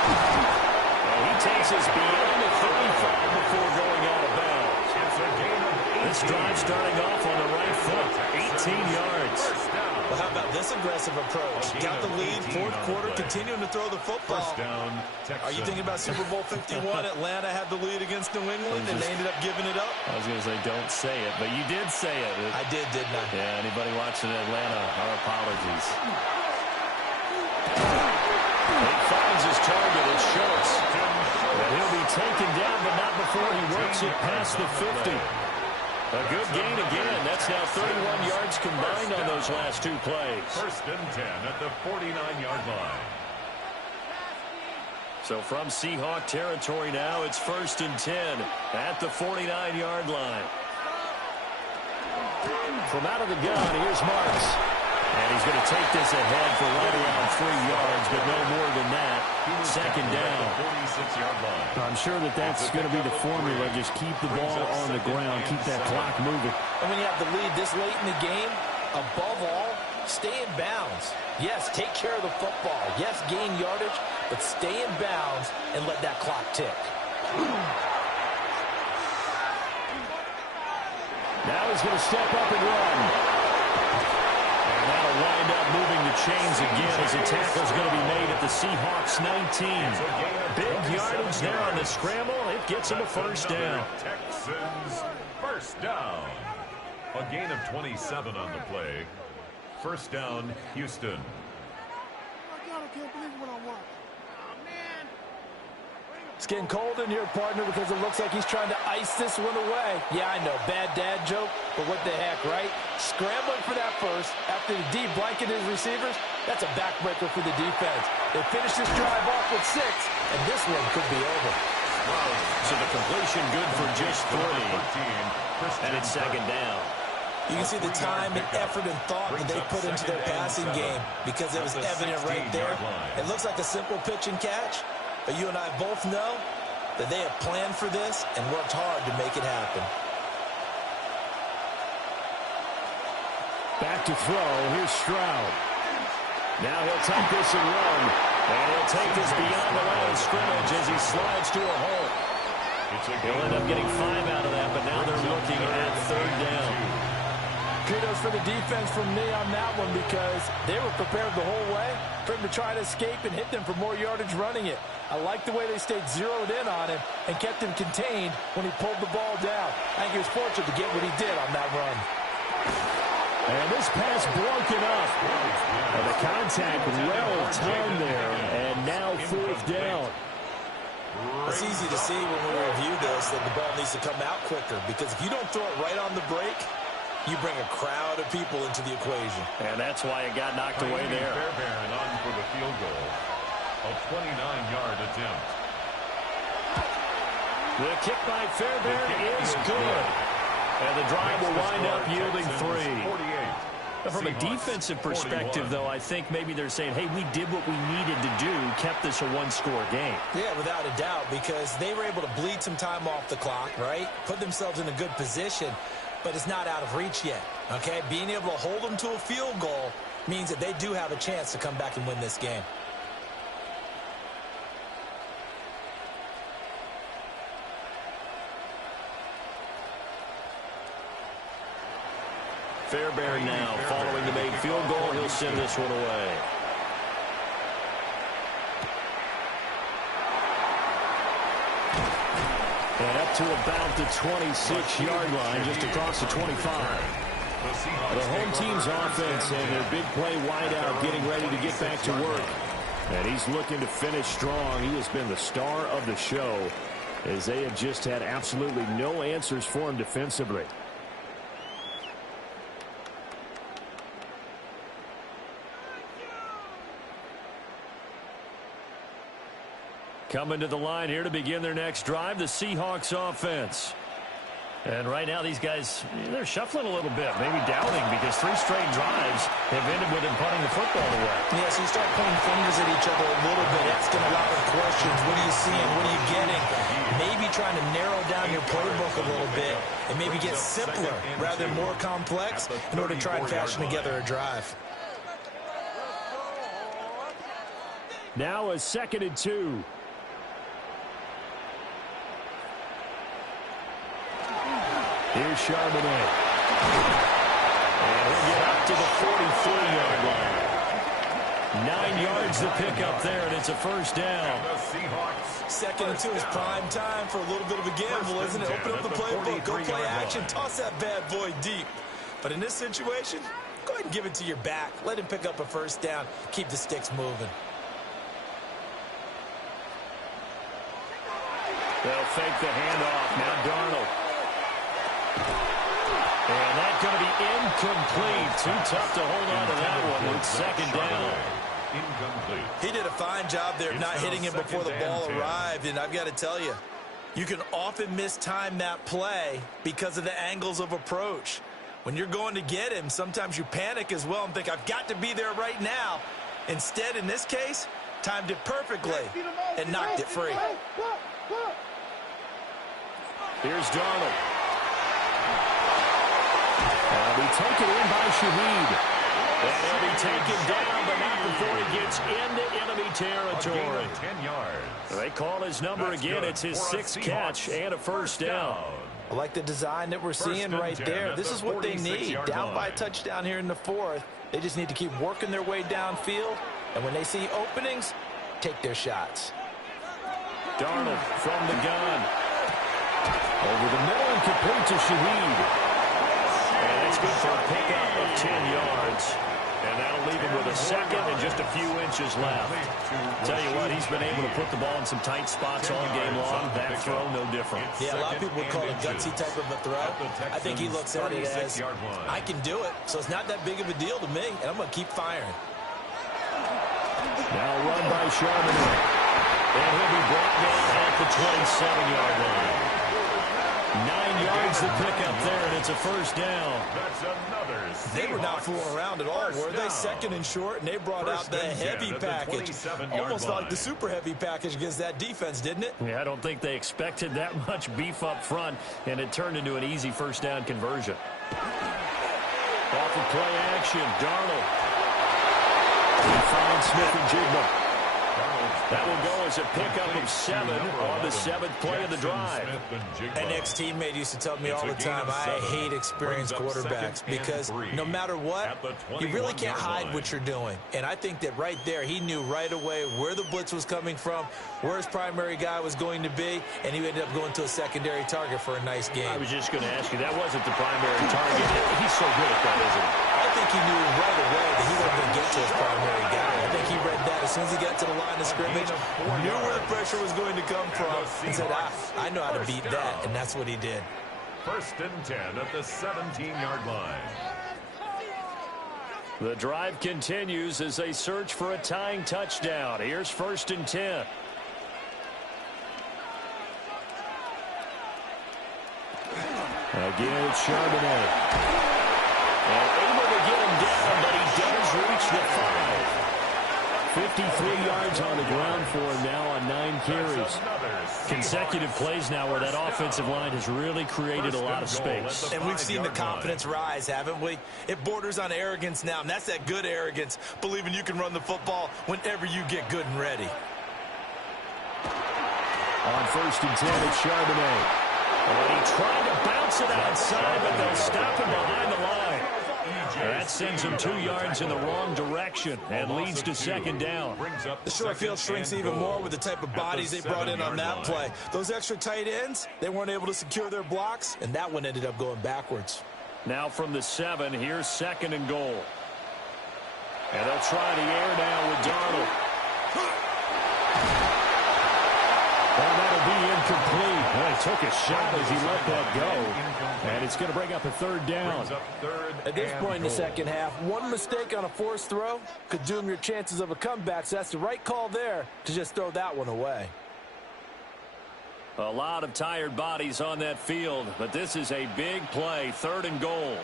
And he takes us beyond the 35 before going out of bounds. This drive starting off on the right foot. 18 yards. Well, how about this aggressive approach? Got the lead, fourth quarter, continuing to throw the football. Are you thinking about Super Bowl 51? Atlanta had the lead against New England, and they ended up giving it up? I was going to say, don't say it, but you did say it. I did, didn't I? Yeah, anybody watching Atlanta, our apologies. He finds his target. It's Schultz. And he'll be taken down, but not before he works it past the 50. A good gain again. That's now 31 yards combined on those last 2 plays. 1st and 10 at the 49-yard line. So from Seahawk territory now, it's 1st and 10 at the 49-yard line. From out of the gun, here's Marks. And he's going to take this ahead for right around 3 yards, but no more than that. 2nd down. I'm sure that's going to be the formula. Just keep the ball on the ground. Keep that clock moving. And when you have the lead this late in the game, above all, Stay in bounds. Yes, take care of the football. Yes, gain yardage, but stay in bounds and let that clock tick. Now he's going to step up and run. And that'll wind up moving the chains again as a tackle's going to be made at the Seahawks 19. Big yardage there on the scramble. It gets him a first down. Texans first down. A gain of 27 on the play. First down, Houston. Oh, God, I can't believe what I want. Oh, man. It's getting cold in here, partner, because it looks like he's trying to ice this one away. Yeah, I know, bad dad joke, but what the heck, right? Scrambling for that first after the D blanket his receivers, that's a backbreaker for the defense. They finished this drive off with 6, and this one could be over. So the completion good for just 3. And it's second down. You can see the time and effort and thought that they put into their passing game because it was evident right there. It looks like a simple pitch and catch, but you and I both know that they have planned for this and worked hard to make it happen. Back to throw. Here's Stroud. Now he'll take this and run. And he'll take this beyond the line of scrimmage as he slides to a hole. He'll end up getting 5 out of that, but now they're looking at third down. Kudos for the defense from me on that one because they were prepared the whole way for him to try to escape and hit them for more yardage running it. I like the way they stayed zeroed in on him and kept him contained when he pulled the ball down. I think he was fortunate to get what he did on that run. And this pass broken up. And the contact well timed there, and now fourth down. It's easy to see when we review this that the ball needs to come out quicker because if you don't throw it right on the break, you bring a crowd of people into the equation. And that's why it got knocked away there. Fairbairn on for the field goal. A 29-yard attempt. The kick by Fairbairn is good. And the drive will wind up yielding 3. From a defensive perspective, though, I think maybe they're saying, hey, we did what we needed to do, kept this a one-score game. Yeah, without a doubt, because they were able to bleed some time off the clock, right? Put themselves in a good position, but it's not out of reach yet, okay? Being able to hold them to a field goal means that they do have a chance to come back and win this game. Fairbairn now following the made field goal. He'll send this one away. And up to about the 26-yard line, just across the 25. The home team's offense and their big play wideout getting ready to get back to work. And he's looking to finish strong. He has been the star of the show as they have just had absolutely no answers for him defensively. Coming to the line here to begin their next drive, the Seahawks offense. And right now these guys, they're shuffling a little bit, maybe doubting because 3 straight drives have ended with them punting the football away. Yeah, so you start pointing fingers at each other a little bit, asking a lot of questions. What are you seeing? What are you getting? Maybe trying to narrow down your playbook a little bit and maybe get simpler rather than more complex in order to try and fashion together a drive. Now a 2nd and 2. Here's Charbonnet. And he'll get up to the 43-yard line. 9 yards to pick up there, and it's a first down. The Seahawks. 2nd and 2 is prime time for a little bit of a gamble, isn't it? Open up the playbook, go play action, toss that bad boy deep. But in this situation, go ahead and give it to your back. Let him pick up a first down. Keep the sticks moving. They'll fake the handoff. Now Darnold. And that's going to be incomplete. Too tough to hold on to that one with 2nd down. Incomplete. He did a fine job there of not hitting him before the ball arrived. And I've got to tell you, you can often mistime that play because of the angles of approach. When you're going to get him, sometimes you panic as well and think, I've got to be there right now. Instead, in this case, timed it perfectly and knocked it free. Here's Darnold. And we take it in by Shaheed. And he'll be taken down, but not before he gets into enemy territory. 10 yards. They call his number again. It's his 6th catch and a first down. I like the design that we're seeing right there. This is what they need. Down by a touchdown here in the 4th. They just need to keep working their way downfield. And when they see openings, take their shots. Darnold from the gun. Over the middle and complete to Shaheed. And it's good for a pickup of 10 yards. And that'll leave him with a second and just a few inches left. Tell you what, he's been able to put the ball in some tight spots all game long. That throw, no different. Yeah, a lot of people would call it a gutsy type of a throw. I think he looks at it as, I can do it, so it's not that big of a deal to me, and I'm going to keep firing. Now run by Charbonnet. And he'll be brought down at the 27-yard line. 9 yards to pick up there, and it's a first down. That's another. They were not fooling around at all, were they? Second and short, and they brought out the heavy package. Almost like the super heavy package against that defense, didn't it? Yeah, I don't think they expected that much beef up front, and it turned into an easy first down conversion. Off of play action, Darnold. He finds Smith-Njigba. That will go as a pickup of 7 on the 7th play of the drive. An ex-teammate used to tell me all the time, I hate experienced quarterbacks because no matter what, you really can't hide what you're doing. And I think that right there, he knew right away where the blitz was coming from, where his primary guy was going to be, and he ended up going to a secondary target for a nice game. I was just going to ask you, that wasn't the primary target. He's so good at that, isn't he? I think he knew right away that he wasn't going to get to his primary guy. I think he read that as soon as he got to the line of scrimmage, knew where the pressure was going to come from, and said, I know how to beat that, and that's what he did. 1st and 10 at the 17-yard line. The drive continues as they search for a tying touchdown. Here's 1st and 10. Again, it's Charbonnet. And able to get him down, but he does reach the 5. 53 yards on the ground for him now on 9 carries. Consecutive plays now where that offensive line has really created a lot of space. And we've seen the confidence rise, haven't we? It borders on arrogance now, and that's that good arrogance, believing you can run the football whenever you get good and ready. On 1st and 10, it's Charbonnet. And he tried to bounce it outside, but they'll stop him behind the line. That sends him 2 yards in the wrong direction and leads to 2nd down. The short field shrinks even more with the type of bodies they brought in on that play. Those extra tight ends, they weren't able to secure their blocks, and that one ended up going backwards. Now from the 7, here's 2nd and goal. And they'll try the air now with Darnold. And that'll be incomplete. Well, he took a shot as he let that go. And it's going to bring up a 3rd down. At this point in the second half, one mistake on a forced throw could doom your chances of a comeback. So that's the right call there to just throw that one away. A lot of tired bodies on that field, but this is a big play. 3rd and goal.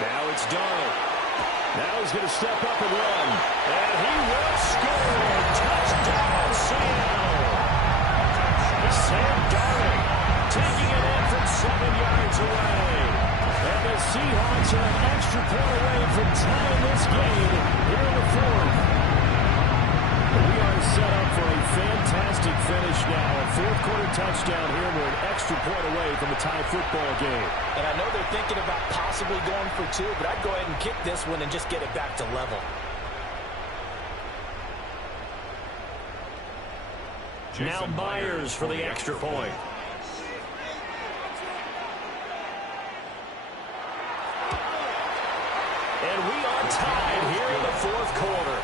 Now it's Darnold. Now he's going to step up and run. And he will score. Touchdown, Seattle. Sam Darnold taking it in from 7 yards away. And the Seahawks are an extra point away from tying this game here in the 4th. We are set up for a fantastic finish now. A 4th quarter touchdown here. We're an extra point away from a tie football game. And I know they're thinking about possibly going for 2, but I'd go ahead and kick this one and just get it back to level. Now Myers for the extra point. And we are tied here in the 4th quarter.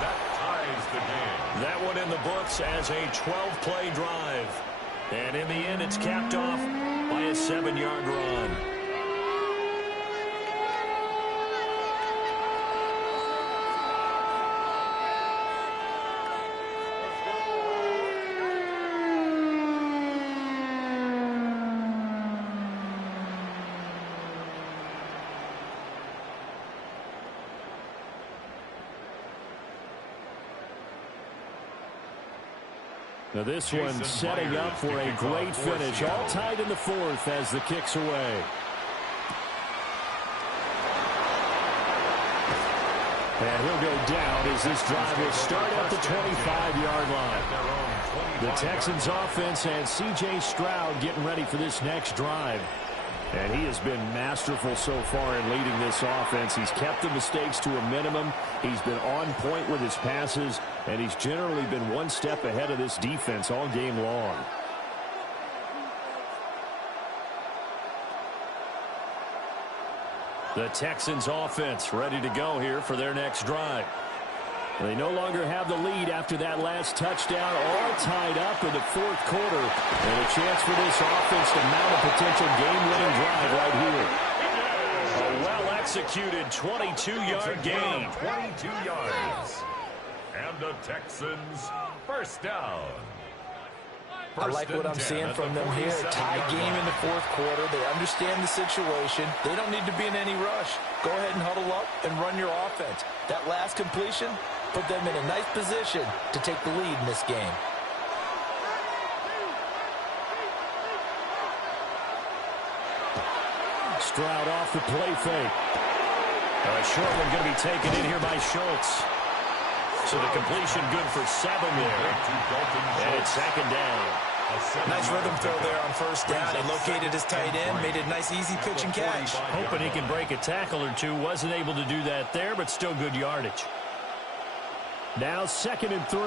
That ties the game. That one in the books as a 12-play drive. And in the end, it's capped off by a 7-yard run. Now this one setting up for a great finish. All tied in the 4th as the kick's away. And he'll go down as this drive will start at the 25-yard line. The Texans offense and C.J. Stroud getting ready for this next drive. And he has been masterful so far in leading this offense. He's kept the mistakes to a minimum. He's been on point with his passes, and he's generally been one step ahead of this defense all game long. The Texans offense ready to go here for their next drive. They no longer have the lead after that last touchdown, all tied up in the fourth quarter. And a chance for this offense to mount a potential game-winning drive right here. A well-executed 22-yard gain. 22 yards. And the Texans first down. I like what I'm seeing from them here. Tie game in the fourth quarter. They understand the situation. They don't need to be in any rush. Go ahead and huddle up and run your offense. That last completion put them in a nice position to take the lead in this game. Stroud off the play fake. A short one going to be taken in here by Schultz. So the completion good for 7 there. And it's second down. Nice rhythm throw there on first down. He located his tight end, made it a nice easy pitch and catch. Hoping he can break a tackle or two. Wasn't able to do that there, but still good yardage. Now 2nd and 3.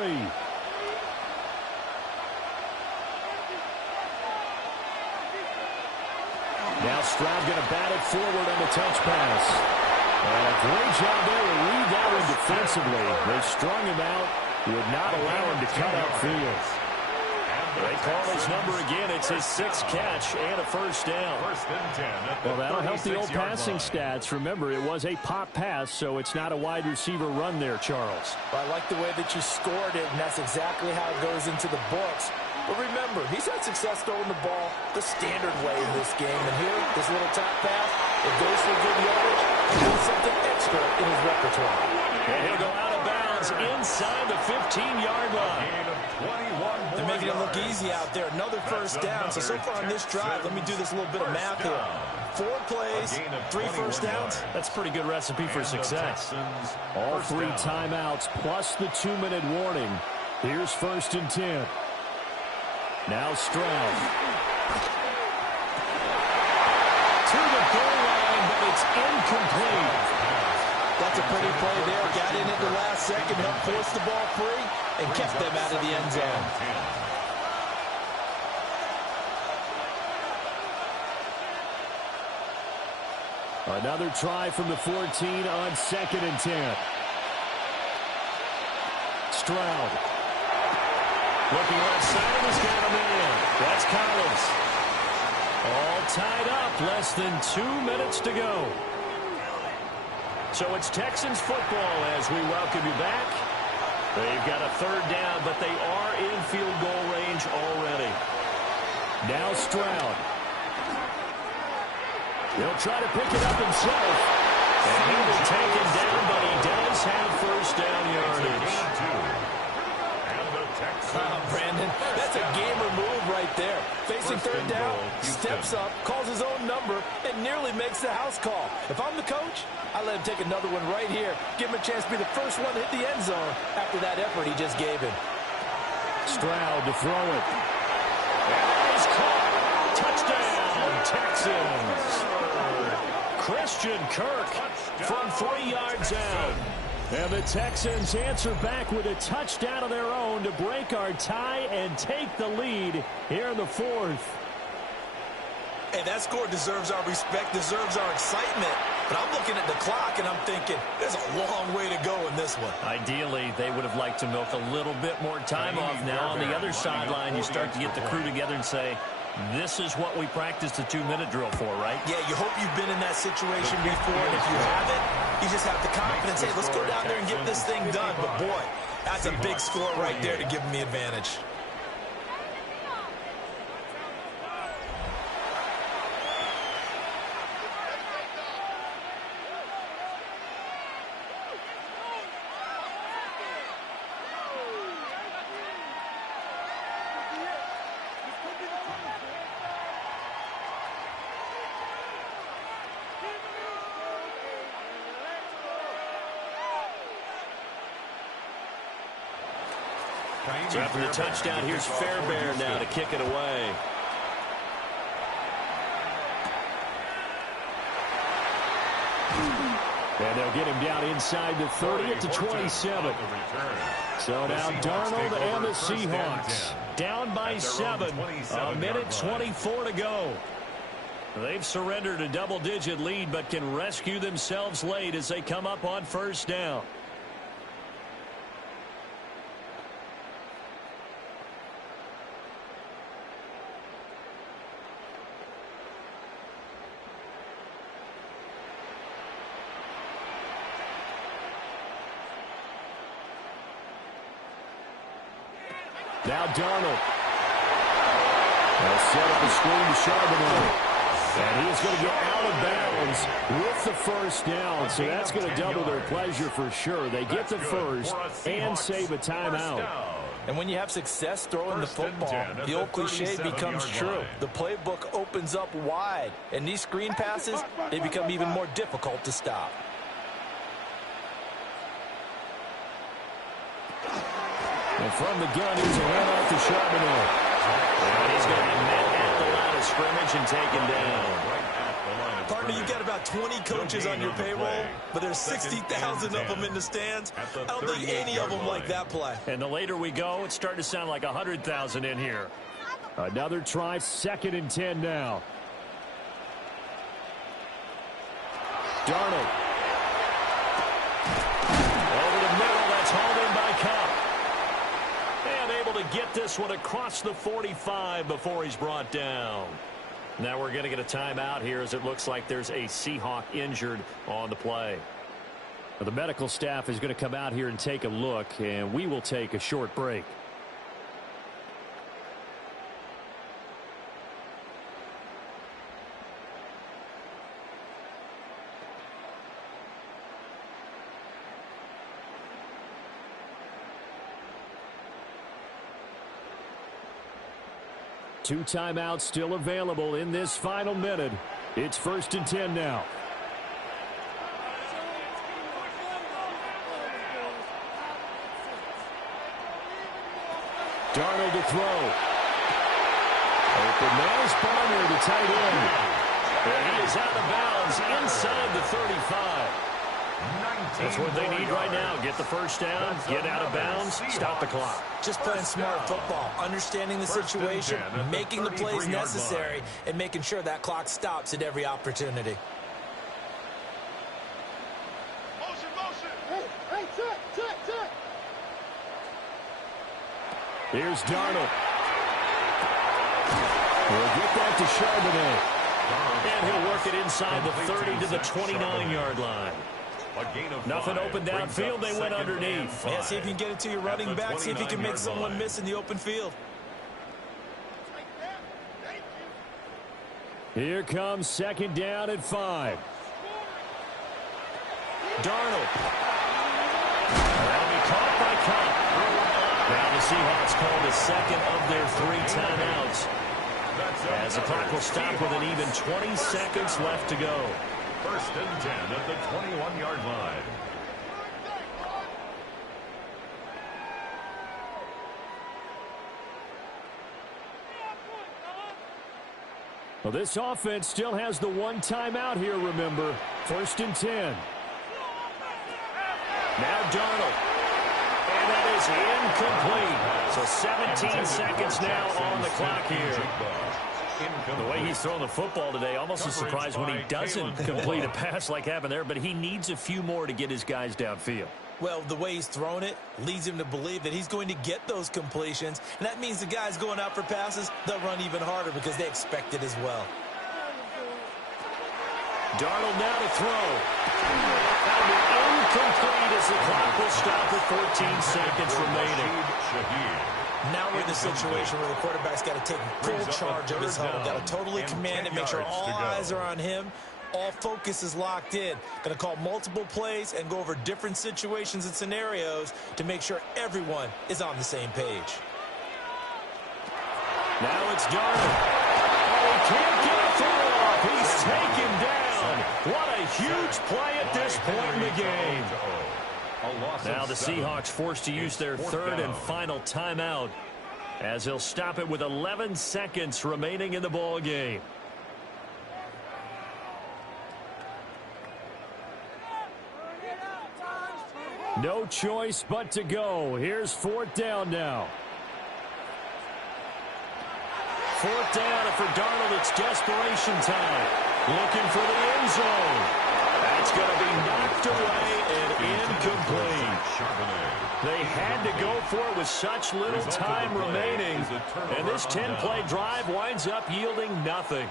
Now Stroud going to bat it forward on the touch pass. And a great job there to read that one defensively. They strung him out, would not allow him to cut outfield. They call his number again. It's his 6th catch and a first down. Well, that'll help the old passing stats. Remember, it was a pop pass, so it's not a wide receiver run there, Charles. Well, I like the way that you scored it, and that's exactly how it goes into the books. But remember, he's had success throwing the ball the standard way in this game. And here, this little top pass, it goes for good yardage, and has something extra in his repertoire. And he'll go out of bounds inside the 15-yard line. They're making it look easy out there. Another first down. So far on this drive, let me do this little bit of math here. 4 plays, 3 first downs. That's a pretty good recipe for success. All 3 timeouts plus the 2-minute warning. Here's 1st and 10. Now Stroud. To the goal line, but it's incomplete. That's a pretty play there. Got in at the last second, helped force the ball free, and kept them out of the end zone. Another try from the 14 on 2nd and 10. Stroud. Looking left side, he's got a man. That's Collins. All tied up, less than 2 minutes to go. So it's Texans football as we welcome you back. They've got a 3rd down, but they are in field goal range already. Now Stroud. He'll try to pick it up himself. And he'll be taken down, but he does have first down yardage. Brandon, that's a gamer move right there. Facing 3rd down, steps up, calls his own number, and nearly makes the house call. If I'm the coach, I let him take another one right here. Give him a chance to be the first one to hit the end zone after that effort he just gave him. Stroud to throw it. And he's caught. Touchdown, Texans. Christian Kirk from 3 yards out. And the Texans answer back with a touchdown of their own to break our tie and take the lead here in the 4th. Hey, that score deserves our respect, deserves our excitement. But I'm looking at the clock, and I'm thinking, there's a long way to go in this one. Ideally, they would have liked to milk a little bit more time off. Now, on the other sideline, you start to get the crew together and say, this is what we practiced the 2-minute drill for, right? Yeah, you hope you've been in that situation before, and if you haven't, you just have the confidence, hey, let's go down there and get this thing done. But, boy, that's a big score right there to give them the advantage. So after the touchdown, here's Fairbairn now to kick it away. And they'll get him down inside the 30 at the 27. So now Darnold and the Seahawks down by 7. A minute 24 to go. They've surrendered a double-digit lead but can rescue themselves late as they come up on first down. Now Darnold. They'll set up a screen to Charbonnet. And he is going to get out of bounds with the first down. So that's going to double their pleasure for sure. They get the first and save a timeout. And when you have success throwing the football, the old cliche becomes true. The playbook opens up wide. And these screen passes, they become even more difficult to stop. And from the gun, he's a handoff to Charbonnet. And he's going to be met at the line of scrimmage and taken down. Partner, you've got about 20 coaches on your payroll, but there's 60,000 of them in the stands. I don't think any of them like that play. And the later we go, it's starting to sound like 100,000 in here. Another try, 2nd and 10 now. Darnold. Over the middle, that's hauled in by Cup. And able to get this one across the 45 before he's brought down. Now we're going to get a timeout here as it looks like there's a Seahawk injured on the play. The medical staff is going to come out here and take a look, and we will take a short break. Two timeouts still available in this final minute. It's 1st and 10 now. Darnold to throw. Open man's Barner, the tight end. And he is out of bounds inside the 35. That's what they need right now. Get the first down, get out of bounds, stop the clock. Just playing smart football, understanding the situation, making the plays necessary, and making sure that clock stops at every opportunity. Here's Darnold. We'll get that to Charbonnet. And he'll work it inside the 30 to the 29-yard line. Nothing open downfield. They went underneath. Yeah, see if you can get it to your running back. See if you can make someone miss in the open field. Here comes 2nd down at 5. Darnold. That'll be caught by Cup. Now the Seahawks call the 2nd of their 3 timeouts. As the clock will stop with an even 20 seconds left to go. 1st and 10 at the 21-yard line. Well, this offense still has the 1 timeout here, remember. 1st and 10. Now Darnold. And that is incomplete. So 17 seconds now on the clock here. The way he's throwing the football today, almost a surprise when he doesn't complete a pass like happened there, but he needs a few more to get his guys downfield. Well, the way he's thrown it leads him to believe that he's going to get those completions, and that means the guys going out for passes, they'll run even harder because they expect it as well. Darnold now to throw. That'll be incomplete as the clock will stop with 14 seconds remaining. Now we're in the situation where the quarterback's got to take full charge of his huddle. Got to totally command and make sure all eyes are on him. All focus is locked in. Going to call multiple plays and go over different situations and scenarios to make sure everyone is on the same page. Now it's Darnold. Oh, he can't get a throw off. He's taken down. What a huge play at this point in the game. Now the Seahawks forced to use their third and final timeout as he'll stop it with 11 seconds remaining in the ball game. No choice but to go. Here's fourth down now. Fourth down, and for Darnold, it's desperation time. Looking for the end zone. That's going to be knocked away and incomplete. They had to go for it with such little time remaining. And this 10-play drive winds up yielding nothing.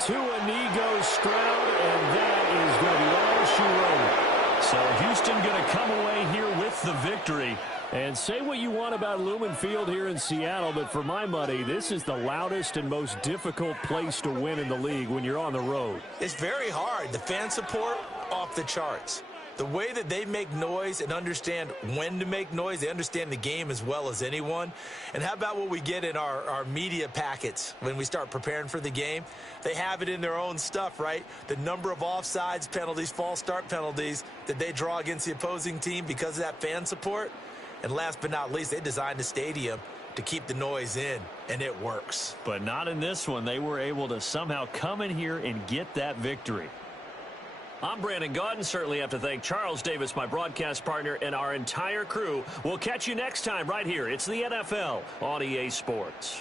To Inigo Stroud, and that is going to be all she wrote. So Houston going to come away here with the victory. And say what you want about Lumen Field here in Seattle, but for my money, this is the loudest and most difficult place to win in the league when you're on the road. It's very hard. The fan support, off the charts. The way that they make noise and understand when to make noise, they understand the game as well as anyone. And how about what we get in our media packets when we start preparing for the game? They have it in their own stuff, right? The number of offsides penalties, false start penalties that they draw against the opposing team because of that fan support. And last but not least, they designed the stadium to keep the noise in, and it works. But not in this one. They were able to somehow come in here and get that victory. I'm Brandon Gaudin. Certainly have to thank Charles Davis, my broadcast partner, and our entire crew. We'll catch you next time right here. It's the NFL on EA Sports.